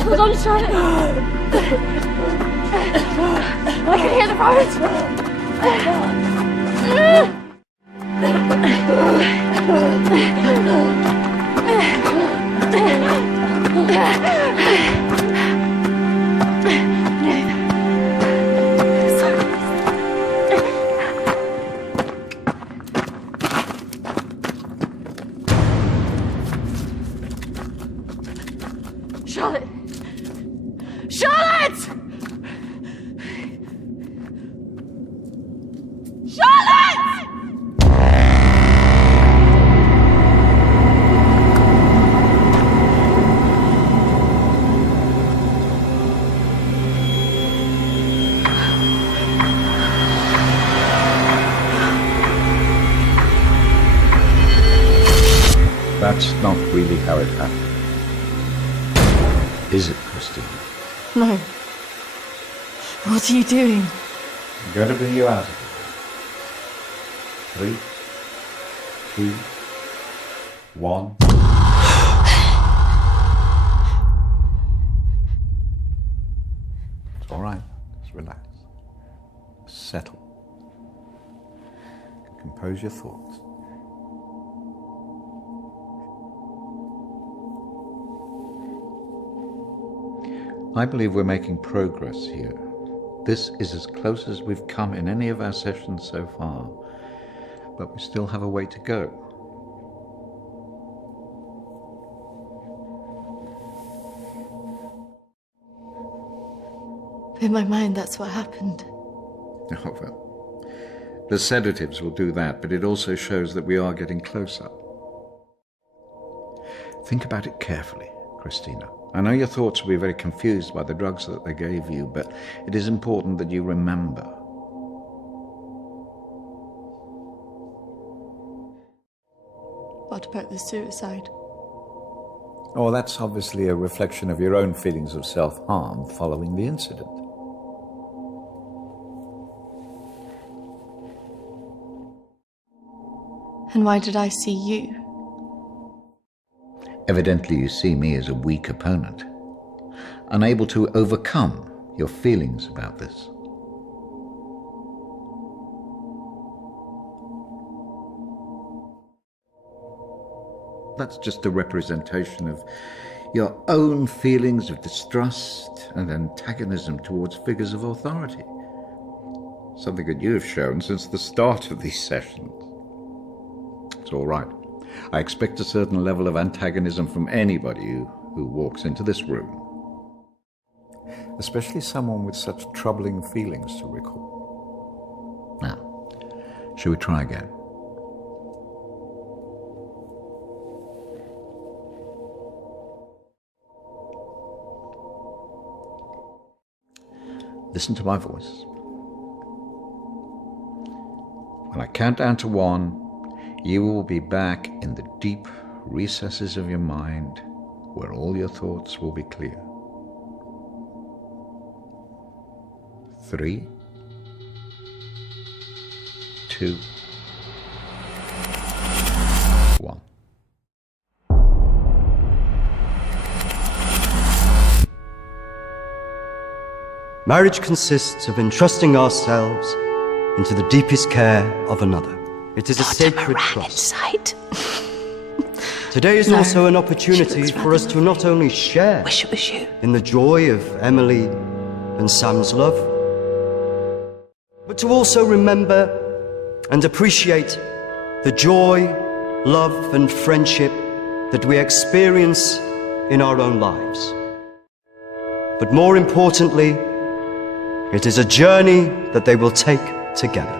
Hold on, Charlotte. I can hear the Charlotte! Charlotte! Charlotte! That's not really how it happened. Is it, Christine? No. What are you doing? I'm going to bring you out of here. 3, 2, 1. It's all right. Just relax. Settle. Compose your thoughts. I believe we're making progress here. This is as close as we've come in any of our sessions so far, but we still have a way to go. In my mind, that's what happened. Oh, well. The sedatives will do that, but it also shows that we are getting closer. Think about it carefully, Christina. I know your thoughts will be very confused by the drugs that they gave you, but it is important that you remember. What about the suicide? Oh, that's obviously a reflection of your own feelings of self-harm following the incident. And why did I see you? Evidently you see me as a weak opponent, unable to overcome your feelings about this. That's just a representation of your own feelings of distrust and antagonism towards figures of authority. Something that you have shown since the start of these sessions. It's all right. I expect a certain level of antagonism from anybody who walks into this room. Especially someone with such troubling feelings to recall. Now, shall we try again? Listen to my voice. When I count down to 1, you will be back in the deep recesses of your mind where all your thoughts will be clear. 3, 2, 1. Marriage consists of entrusting ourselves into the deepest care of another. It is a sacred trust. Today is also an opportunity for us to not only share in the joy of Emily and Sam's love, but to also remember and appreciate the joy, love, and friendship that we experience in our own lives. But more importantly, it is a journey that they will take together.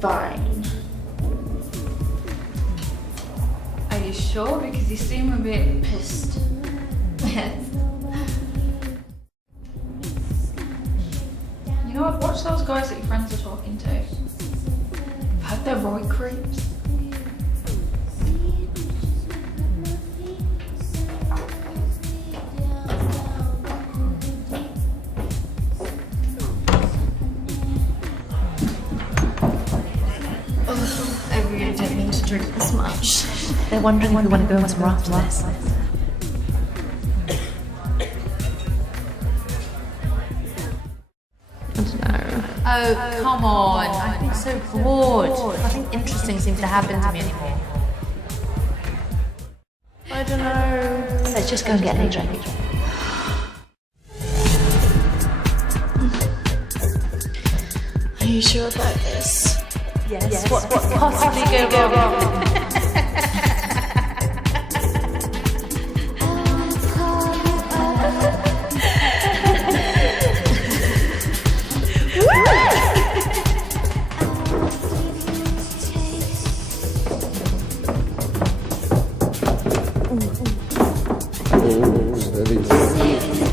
Fine. Are you sure? Because you seem a bit pissed. Yes. You know, I've watched those guys that your friends are talking to. I've heard they're right creeps. I really didn't mean to drink this much. They're wondering if we want to go somewhere after this. Oh, come on. I've been so bored. Nothing interesting seems to happen to me anymore. I don't know. Let's just go and get a drink. Are you sure about this? Yes. What could possibly go wrong?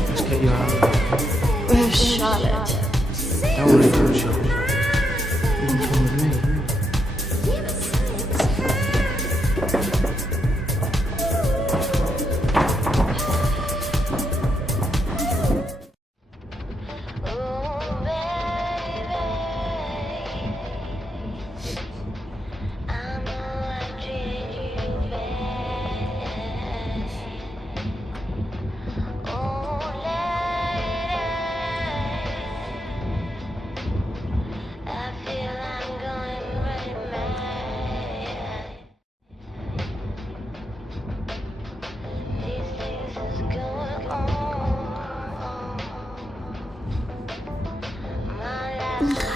Let's get you out. Where's Charlotte? Don't worry about Charlotte. You can come with me.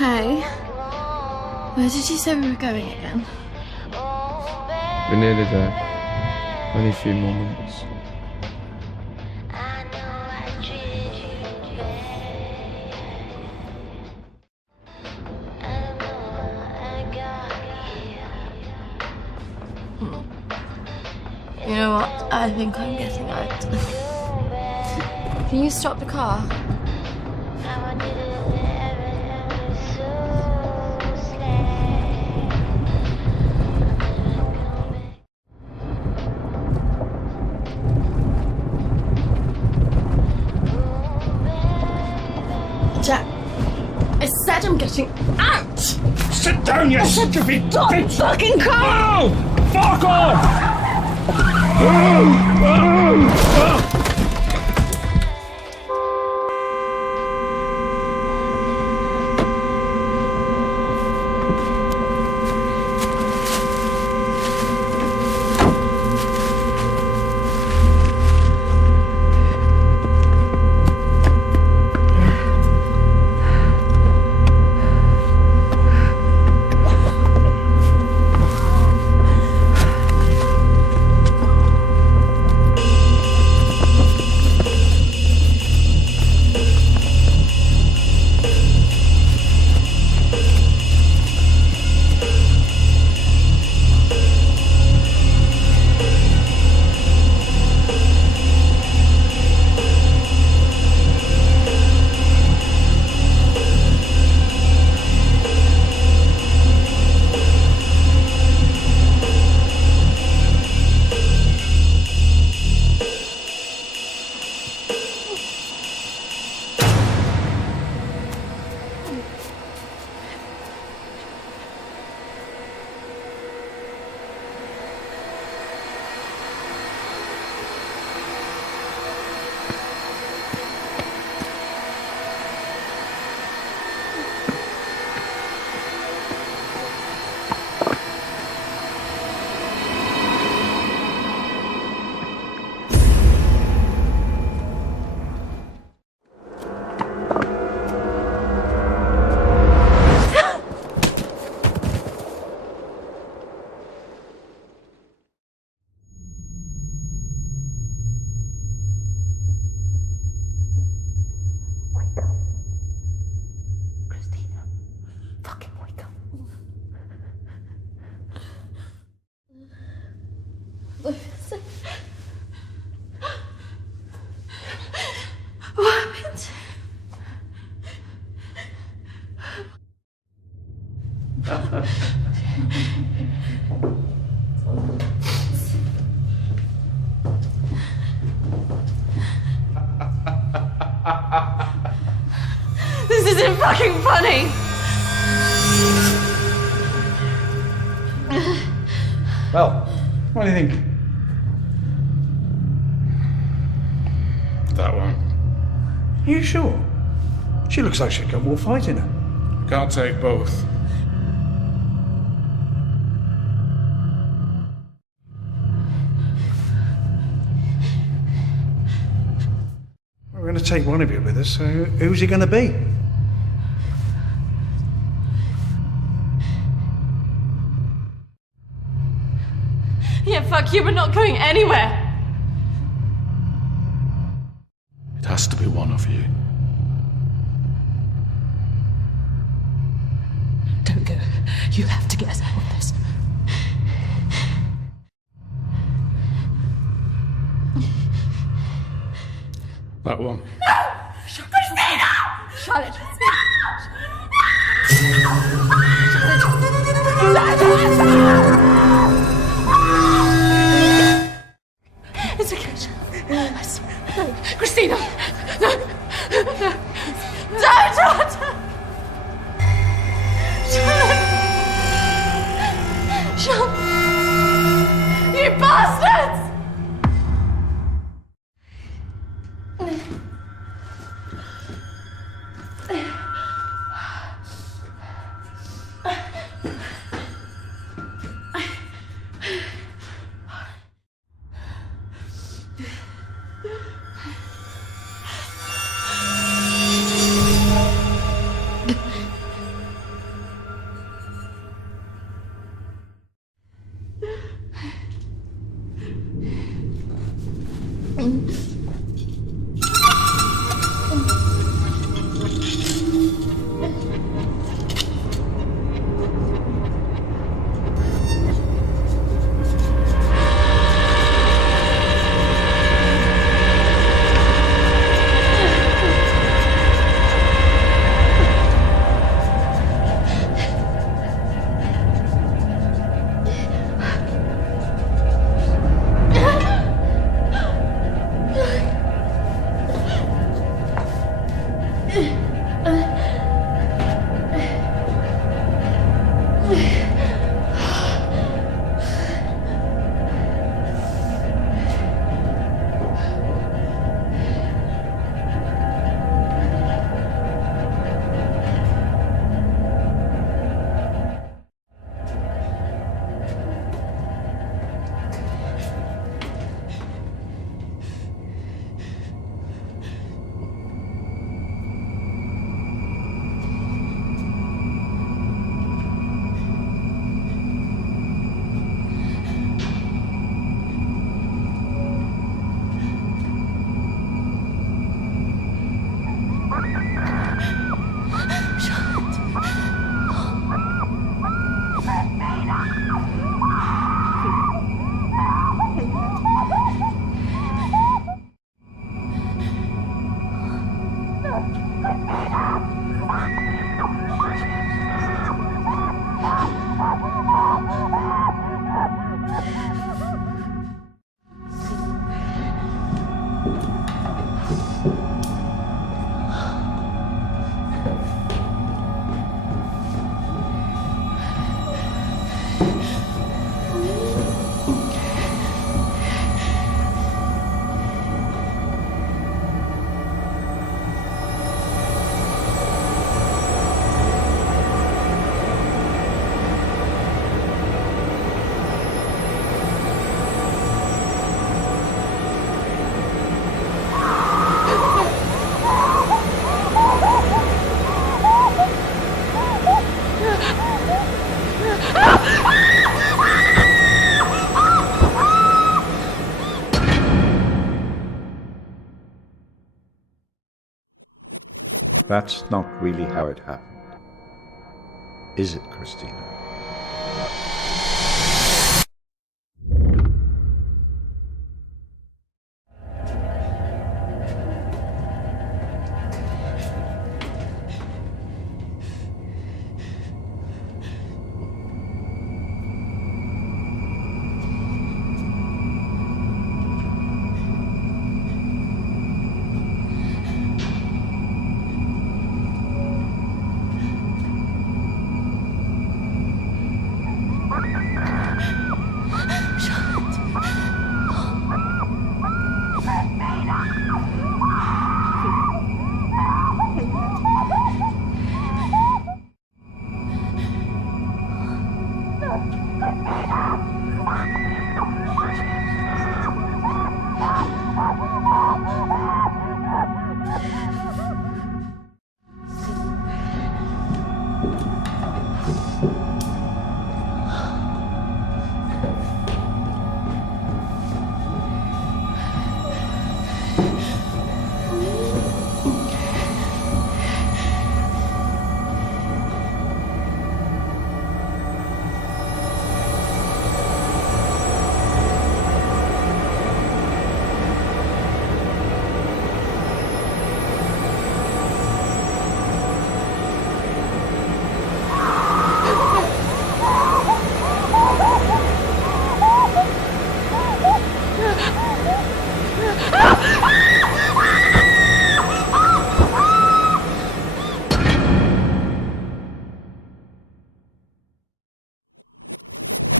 Hey, where did you say we were going again? We're nearly there. Only a few more minutes. You know what? I think I'm getting out. Can you stop the car? Jack, I said I'm getting out! Sit down, you stupid bitch! Fucking car! No! Fuck off! This isn't fucking funny! Well, what do you think? That one. Are you sure? She looks like she's got more fight in her. Can't take both. We're going to take one of you with us, so who's he going to be? Yeah, fuck you, we're not going anywhere! It has to be one of you. Don't go. You have to get us out of this. That one. Christina! Shut it. It's okay. I swear. Christina! No! No! Don't! Shut! You bastards! That's not really how it happened. Is it, Christina?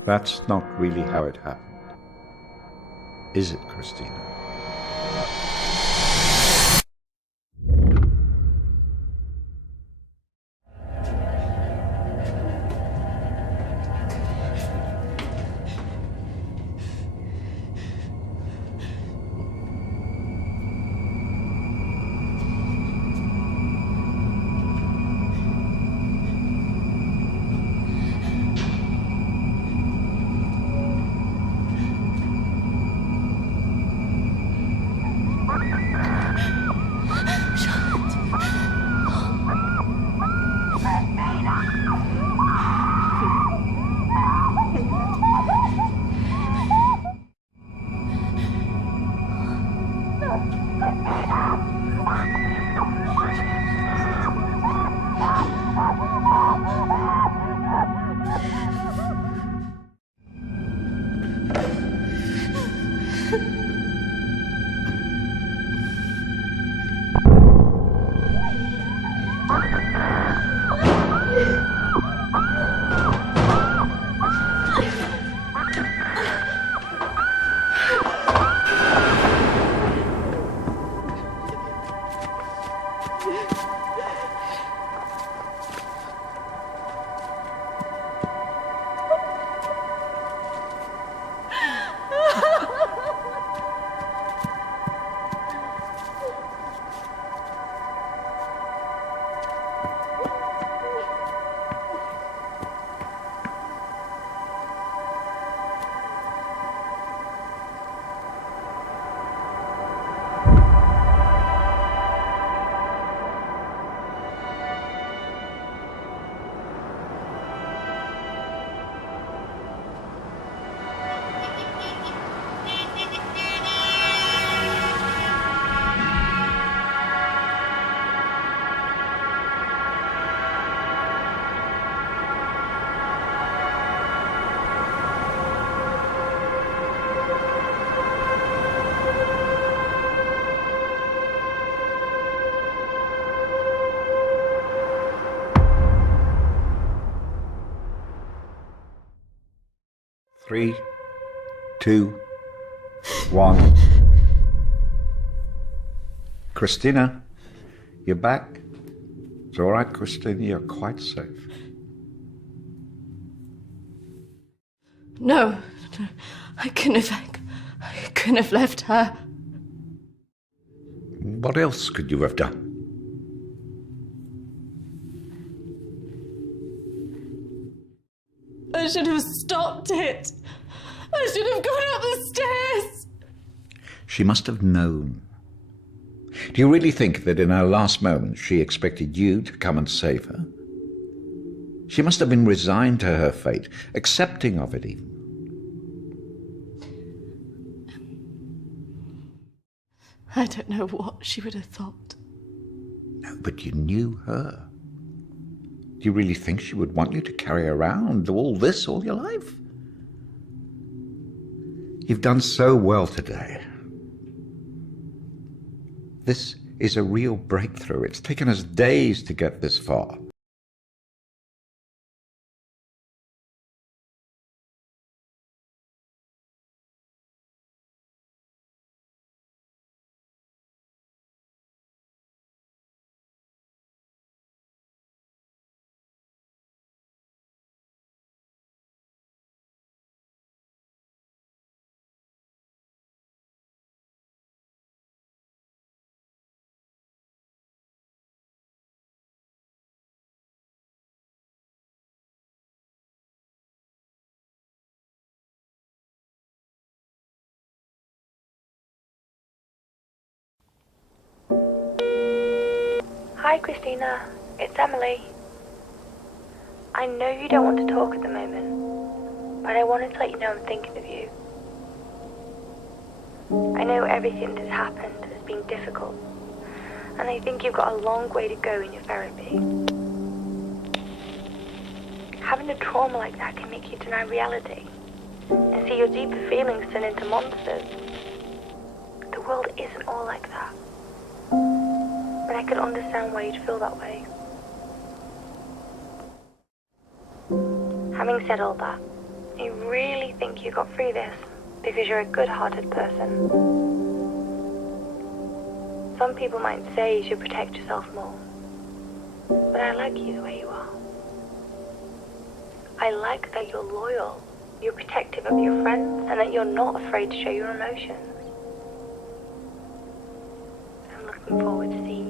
That's not really how it happened. Is it, Christina? Three, 2, 1. Christina, you're back. It's all right, Christina, you're quite safe. No, I couldn't have left her. What else could you have done? I should have stopped it. I should have gone up the stairs. She must have known. Do you really think that in her last moments she expected you to come and save her? She must have been resigned to her fate, accepting of it even. I don't know what she would have thought. No, but you knew her. Do you really think she would want you to carry around all this all your life? You've done so well today. This is a real breakthrough. It's taken us days to get this far. Hi, Christina. It's Emily. I know you don't want to talk at the moment, but I wanted to let you know I'm thinking of you. I know everything that's happened has been difficult, and I think you've got a long way to go in your therapy. Having a trauma like that can make you deny reality and see your deeper feelings turn into monsters. The world isn't all like that. But I could understand why you'd feel that way. Having said all that, I really think you got through this because you're a good-hearted person. Some people might say you should protect yourself more, but I like you the way you are. I like that you're loyal, you're protective of your friends, and that you're not afraid to show your emotions. I'm looking forward to seeing you